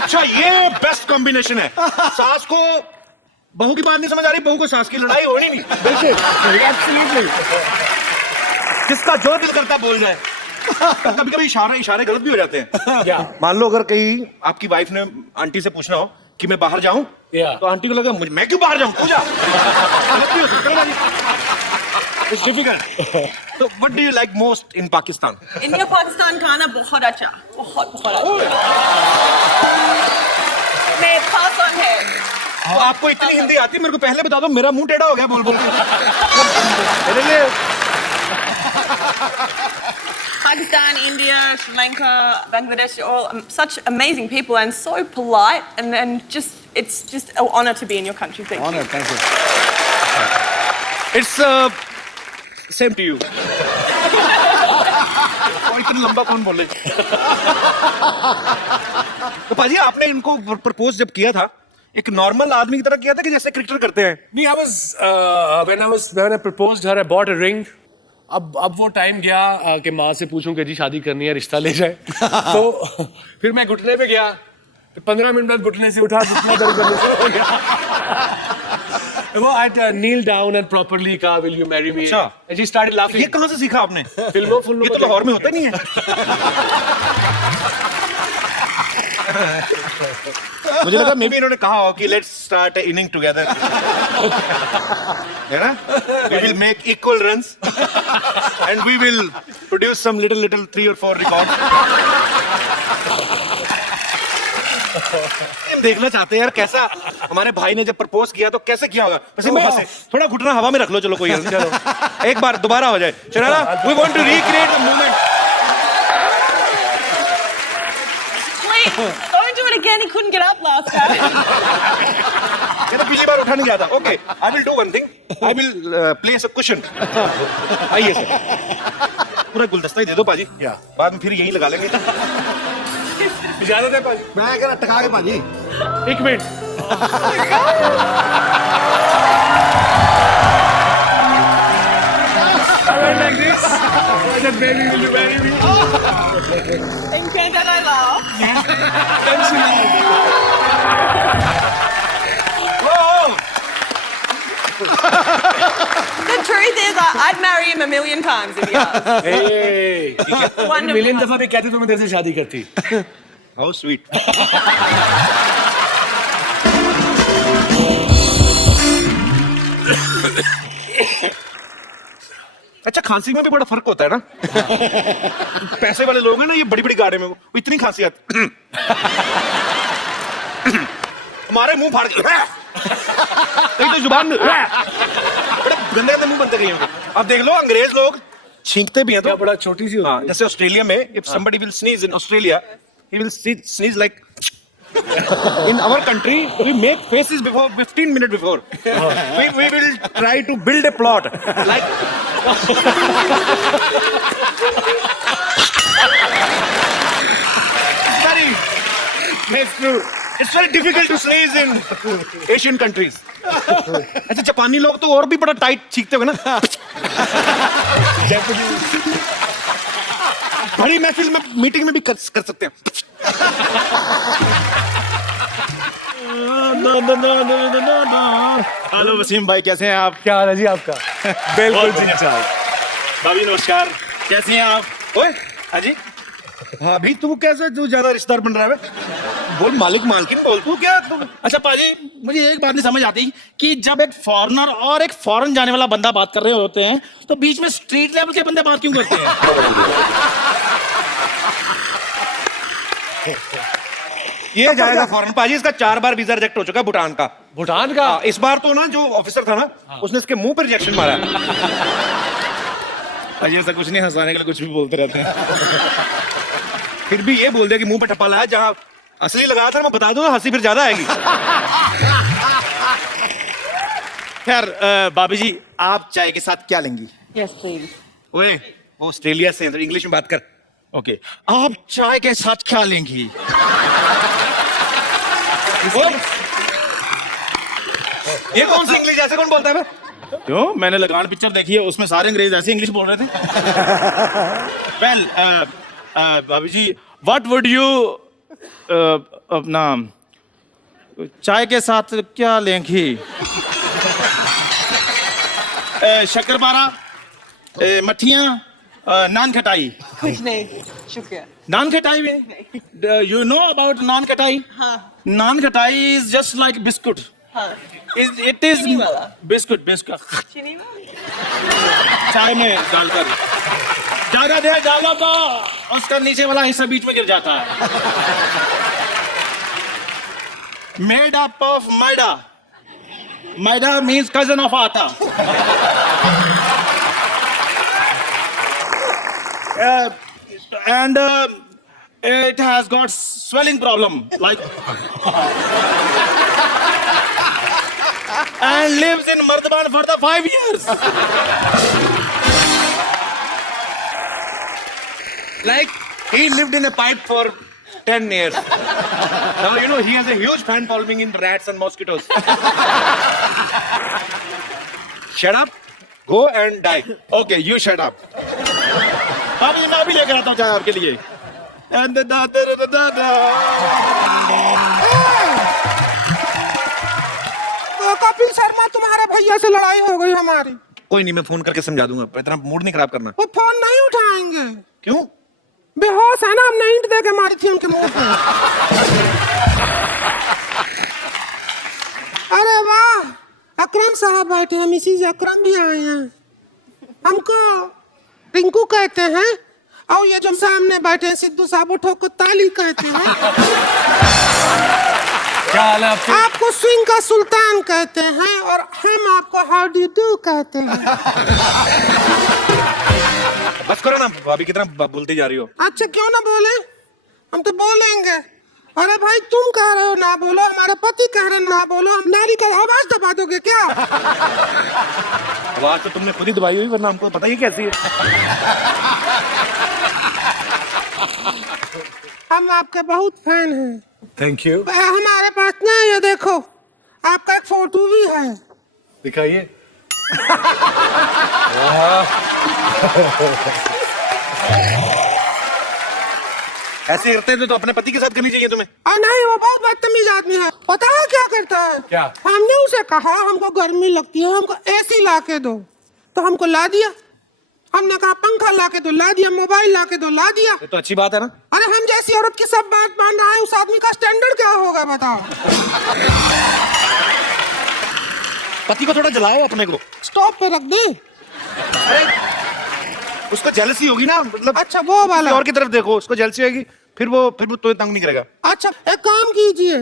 अच्छा, ये best combination है। सास को बहू की बात नहीं समझ आ रही, बहू को सास की, लड़ाई होनी नहीं। Absolutely. जिसका जो दिल करता बोल जाए। कभी इशारे गलत भी हो जाते हैं। Yeah. मान लो अगर कहीं आपकी वाइफ ने आंटी से पूछना हो कि मैं बाहर जाऊं, Yeah. तो आंटी को लगा मैं क्यों बाहर जाऊं, तू जा। गलत भी हो सकता है ना। It's difficult. So what do you like most in Pakistan? India, Pakistan खाना बहुत अच्छा, बहुत अच्छा। मैं पाकिस्तान है। आपको इतनी हिंदी आती है, मेरे को पहले बता दो, मेरा मुंह टेढ़ा हो गया बोल के। मेरे लिए Pakistan, India, Sri Lanka, Bangladesh, all such amazing people and so polite, and it's just an honor to be in your country. Thank you. Thank you. It's same to you. और इतना लंबा कौन बोले? तो पाजी, आपने इनको प्रपोज जब किया था, एक नॉर्मल आदमी की तरह किया था कि जैसे क्रिकेटर करते हैं? Me, when I proposed her, I bought a ring. अब वो टाइम गया कि माँ से पूछूं कि जी शादी करनी है, रिश्ता ले जाए. तो फिर मैं घुटने पे गया, 15 मिनट बाद घुटने से उठा, घुटना दर्द करने शुरू हो गया. वो I kneel down and properly कहा, will you marry me? अच्छा. And she started laughing. ये कहाँ से सीखा आपने? फिल्मों ये तो लाहौर में होता नहीं है। मुझे लगा मे भी इन्होंने कहा हो कि लेट्स स्टार्ट इनिंग टुगेदर, है ना? We will make equal runs and we will produce some little 3 or 4 records. हम देखना चाहते हैं यार, कैसा हमारे भाई ने जब प्रपोज किया तो कैसे किया होगा। वैसे थोड़ा घुटना हवा में रख लो, चलो कोई चलो एक बार दोबारा हो जाए, चलो ना। We want to recreate the moment. Please, don't do it again. He couldn't get up last time. तो पिछली बार उठा नहीं गया था. Okay, I will do one thing. I will place a cushion. आइए सर. पूरा गुलदस्ता ही दे दो पाजी. क्या? बाद में फिर यही लगा लेंगे. इजाजत है पाजी. मैं कह रहा टका के भाजी. एक minute. Like this. The baby will be very big. Encanta la The truth is, I'd marry him a million times if he asked. Hey. Wonderful. Million दफा भी कहती तो मैं तेरे से शादी करती. How sweet. अच्छा, खांसी में भी बड़ा फर्क होता है ना. पैसे वाले लोग हैं ना, ये बड़ी बड़ी गाड़ी में वो इतनी खांसी आती. हमारे मुंह फाड़ दिए. कहीं तो जुबान बड़े गंदे गंदे मुंह बनते गए हैं. अब देख लो, अंग्रेज लोग छींकते भी हैं तो बड़ा छोटी सी होती है. जैसे ऑस्ट्रेलिया में, if somebody will sneeze in Australia, he will sneeze like. In our country, we make faces before 15 minutes before. We will try to build a plot like. It's true. It's very difficult to sneeze in Asian countries. अच्छा, जापानी लोग तो और भी बड़ा tight छींकते होंगे ना. बड़ी महफिल में, मीटिंग में भी कर सकते हैं. हेलो वसीम भाई, कैसे हैं आप? क्या हाल है जी आपका? बिल्कुल ठीक ठाक. भाभी नमस्कार, कैसी हैं आप? ओए हाजी. हाँ, अभी तू कैसे, तू ज्यादा रिश्तेदार बन रहा है. बोल, मालिक मालकिन बोल. तू क्या तू. अच्छा पाजी, मुझे एक बात नहीं समझ आती कि जब एक फॉरेनर और एक फॉरेन जाने वाला बंदा बात कर रहे होते हैं तो बीच में स्ट्रीट लेवल के बंदे बात क्यों करते हैं? ये जाएगा फॉरेन पाजी. इसका 4 बार वीजा रिजेक्ट हो चुका है भूटान का. भूटान का? इस बार तो ना जो ऑफिसर था ना, उसने इसके मुंह पर रिजेक्शन मारा. पाजी ऐसा कुछ नहीं, हंसाने के लिए कुछ भी बोलते रहते हैं. फिर भी ये बोल दिया कि मुंह पे टप्पा लाया. जहाँ असली लगाया था, मैं बता दूं, हंसी फिर ज्यादा आएगी. खैर भाभी जी, आप चाय के साथ क्या लेंगी? Yes, please. ओए, वो ऑस्ट्रेलिया से हैं, तो इंग्लिश में बात कर. ओके, आप चाय के साथ क्या लेंगी? ये कौन सी इंग्लिश, ऐसे कौन बोलता है? क्यों? मैंने लगान पिक्चर देखी है, उसमें सारे अंग्रेज ऐसे इंग्लिश बोल रहे थे. वेल भाभी जी, व्हाट वुड यू अपना चाय के साथ क्या लेंगी? शक्करपारा, मठियाँ, नान खटाई. कुछ नहीं, शुक्रिया. नान खटाई में यू नो अबाउट नान खटाई? हाँ. नान खटाई इज जस्ट लाइक बिस्कुट. हाँ. इट इज चीनी वाला. बिस्कुट. चीनी वाली. चाय में डालकर ज्यादा देर डालो तो उसका नीचे वाला हिस्सा बीच में गिर जाता है. Made up of maida. Maida means cousin of आटा. And it has got swelling problem like and lives in Mardban for the 5 years. Like he lived in a pipe for 10 years. Now you know he has a huge fan following in rats and mosquitoes. Shut up. Go and die. Okay, you shut up. अभी मैं भी लेकर आता हूँ चाय आपके लिए. And the da. Kapil Sharma, तुम्हारे भैया से लड़ाई हो गई हमारी. कोई नहीं, मैं फोन करके समझा दूंगा. इतना मूड नहीं खराब करना. वो फोन नहीं उठाएंगे. क्यों? बेहोश है ना, हमने ईंट दे के मारी थी उनके मुंह पे. अरे वाह, अकरम साहब बैठे हैं, मिसिज अकरम भी आए हैं. हमको रिंकू कहते हैं, और ये जो सामने बैठे हैं सिद्धू साहब, उठो को ताली कहते हैं. क्या हाल है आपके? आपको स्विंग का सुल्तान कहते हैं, और हम आपको हाउ डू डू कहते हैं. बस करो ना भाभी, कितना बोलती जा रही हो. अच्छा, क्यों ना बोले, हम तो बोलेंगे. अरे भाई तुम कह रहे हो ना बोलो, हमारे पति कह रहे हैं ना बोलो, हम नारी का आवाज दबा दोगे क्या? आवाज तो तुमने खुद ही दबाई हुई, वरना हमको पता ही कैसी है। हम आपके बहुत फैन हैं। Thank you. हमारे पास ना ये देखो, आपका एक फोटो भी है। दिखाइए। ऐसे करते थे तो अपने पति के साथ करनी चाहिए तुम्हें। नहीं, वो बहुत बदतमीज आदमी है। पता है क्या करता है? क्या? हमने उसे कहा हमको गर्मी लगती है, हमको एसी ला के दो, तो हमको ला दिया। हमने कहा पंखा ला के दो, ला दिया। मोबाइल ला के दो, ला दिया। ये तो अच्छी बात है ना। अरे हम जैसी औरत की सब बात मान रहा है, उस आदमी का स्टैंडर्ड क्या होगा बताओ? पति को थोड़ा जलाओ अपने को। स्टॉप पे रख दे। उसको जेलसी होगी ना, मतलब अच्छा वो वाला। और की तरफ देखो, उसको जेलसी होगी, फिर वो तो तंग नहीं करेगा। अच्छा एक काम कीजिए,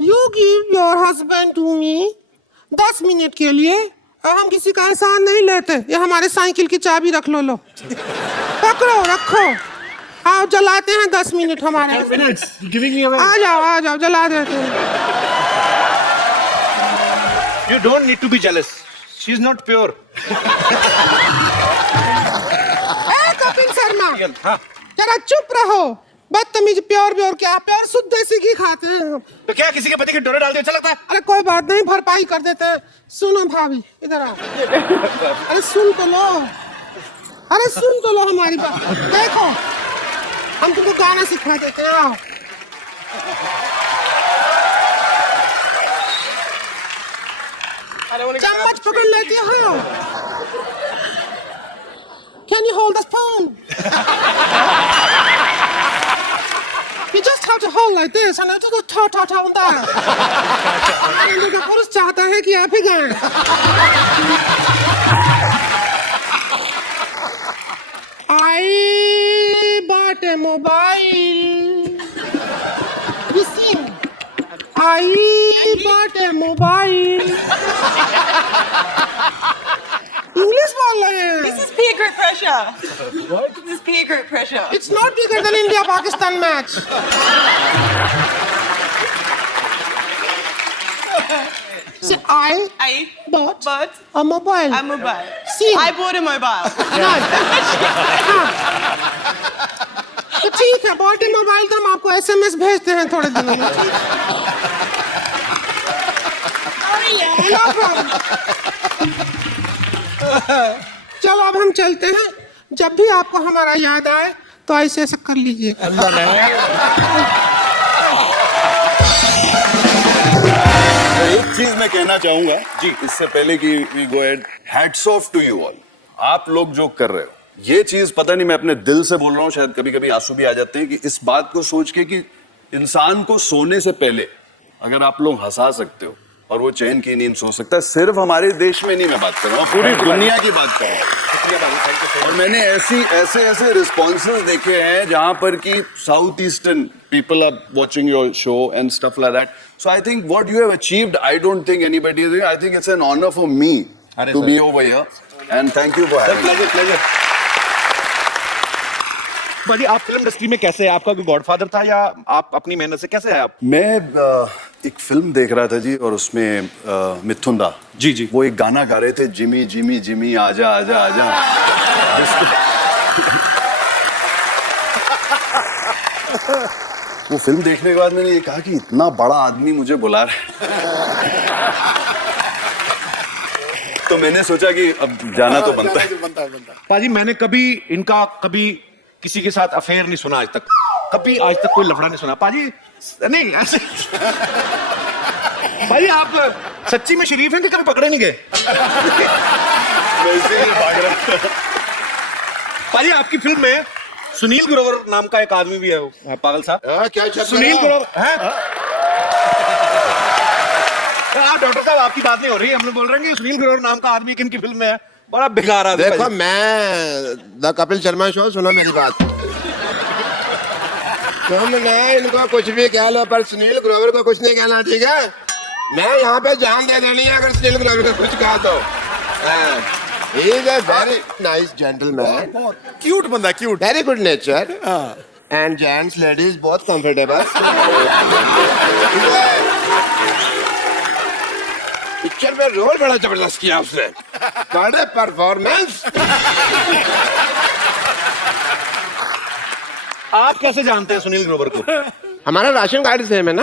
you give your husband to me 10 minute के लिए। और हम किसी का एहसान नहीं लेते। ये हमारे साइकिल की चाबी रख लो, लो पकड़ो, रखो। आओ जलाते हैं 10 मिनट हमारे। आ जाओ जला देते हैं। You don't need to be jealous. She is not pure. Kapil Sharma हाँ। जरा चुप रहो। बदतमीज। प्योर क्या? प्योर शुद्ध देसी घी खाते हैं हम। तो क्या किसी के पति के डोरे डाल दे अच्छा लगता है? अरे कोई बात नहीं, भरपाई कर देते हैं। सुनो भाभी, इधर आओ। अरे सुन तो लो, अरे सुन तो लो हमारी बात। देखो हम तुमको गाना सिखा देते हैं। आओ। चम्मच पकड़ लेती हो? Can you hold the spoon? You just have to hold like this and then just ta that. पुरुष चाहता है कि आप ही गाएं। I bought a mobile. You see? I bought a mobile. English बोल रहे हैं। This is peer group pressure. What? This is peer group pressure. It's not bigger than India-Pakistan match. So I bought a mobile. A mobile. See? I bought a mobile. तो ठीक है, body mobile तो हम आपको SMS भेजते हैं थोड़े दिनों में। No problem. चलो अब हम चलते हैं। जब भी आपको हमारा याद आए तो ऐसे ऐसे कर लीजिए। एक चीज मैं कहना चाहूंगा जी, इससे पहले कि we go ahead, hats off to you all. आप लोग जो कर रहे हो, ये चीज पता नहीं, मैं अपने दिल से बोल रहा हूँ, शायद कभी कभी आंसू भी आ जाते हैं, कि इस बात को सोच के कि इंसान को सोने से पहले अगर आप लोग हंसा सकते हो और वो चैन की नींद सो सकता है, सिर्फ हमारे देश में नहीं मैं बात कर रहा हूँ, पूरी दुनिया की बात कर रहा हूँ। और मैंने ऐसे रिस्पॉन्सेज देखे हैं जहां पर कि south eastern people are watching your show and stuff like that. So I think what you have achieved, I don't think anybody is, I think it's an honour for me to be over here and thank you for having. Pleasure. भाजी आप film industry में कैसे है? आपका कोई godfather था या आप अपनी मेहनत से कैसे है आप? मैं एक फिल्म देख रहा था जी, और उसमें मिथुन दा जी वो एक गाना गा रहे थे, जिमी जिमी जिमी आजा आजा आजा। वो फिल्म देखने के बाद मैंने ये कहा कि इतना बड़ा आदमी मुझे बुला रहा है, तो मैंने सोचा कि अब जाना तो बनता है। पाजी मैंने कभी किसी के साथ अफेयर नहीं सुना आज तक, कभी आज तक कोई लफड़ा नहीं सुना पाजी। नहीं ऐसे भाई आप सच्ची में शरीफ हैं कि कभी पकड़े नहीं गए? पाजी आपकी फिल्म में सुनील ग्रोवर नाम का एक आदमी भी है, वो पागल साहब। क्या सुनील ग्रोवर है? डॉक्टर साहब आपकी बात नहीं हो रही, हम लोग बोल रहे हैं कि सुनील ग्रोवर नाम का आदमी किन की फिल्म में है, बड़ा बेकार आदमी। देखो मैं द कपिल शर्मा शो, सुनो मेरी बात। तुमने इनको कुछ भी कह लो पर सुनील ग्रोवर को कुछ नहीं कहना, ठीक है? मैं यहाँ पे जान दे देनी है अगर सुनील ग्रोवर को कुछ कहा तो। He is a very nice gentleman. Cute बंदा, cute, Very good nature. And gents ladies बहुत कंफर्टेबल। पिक्चर में रोल बड़ा जबरदस्त किया उसने, बड़े परफॉर्मेंस। आप कैसे जानते हैं सुनील ग्रोवर को? हमारा राशन कार्ड सेम है ना।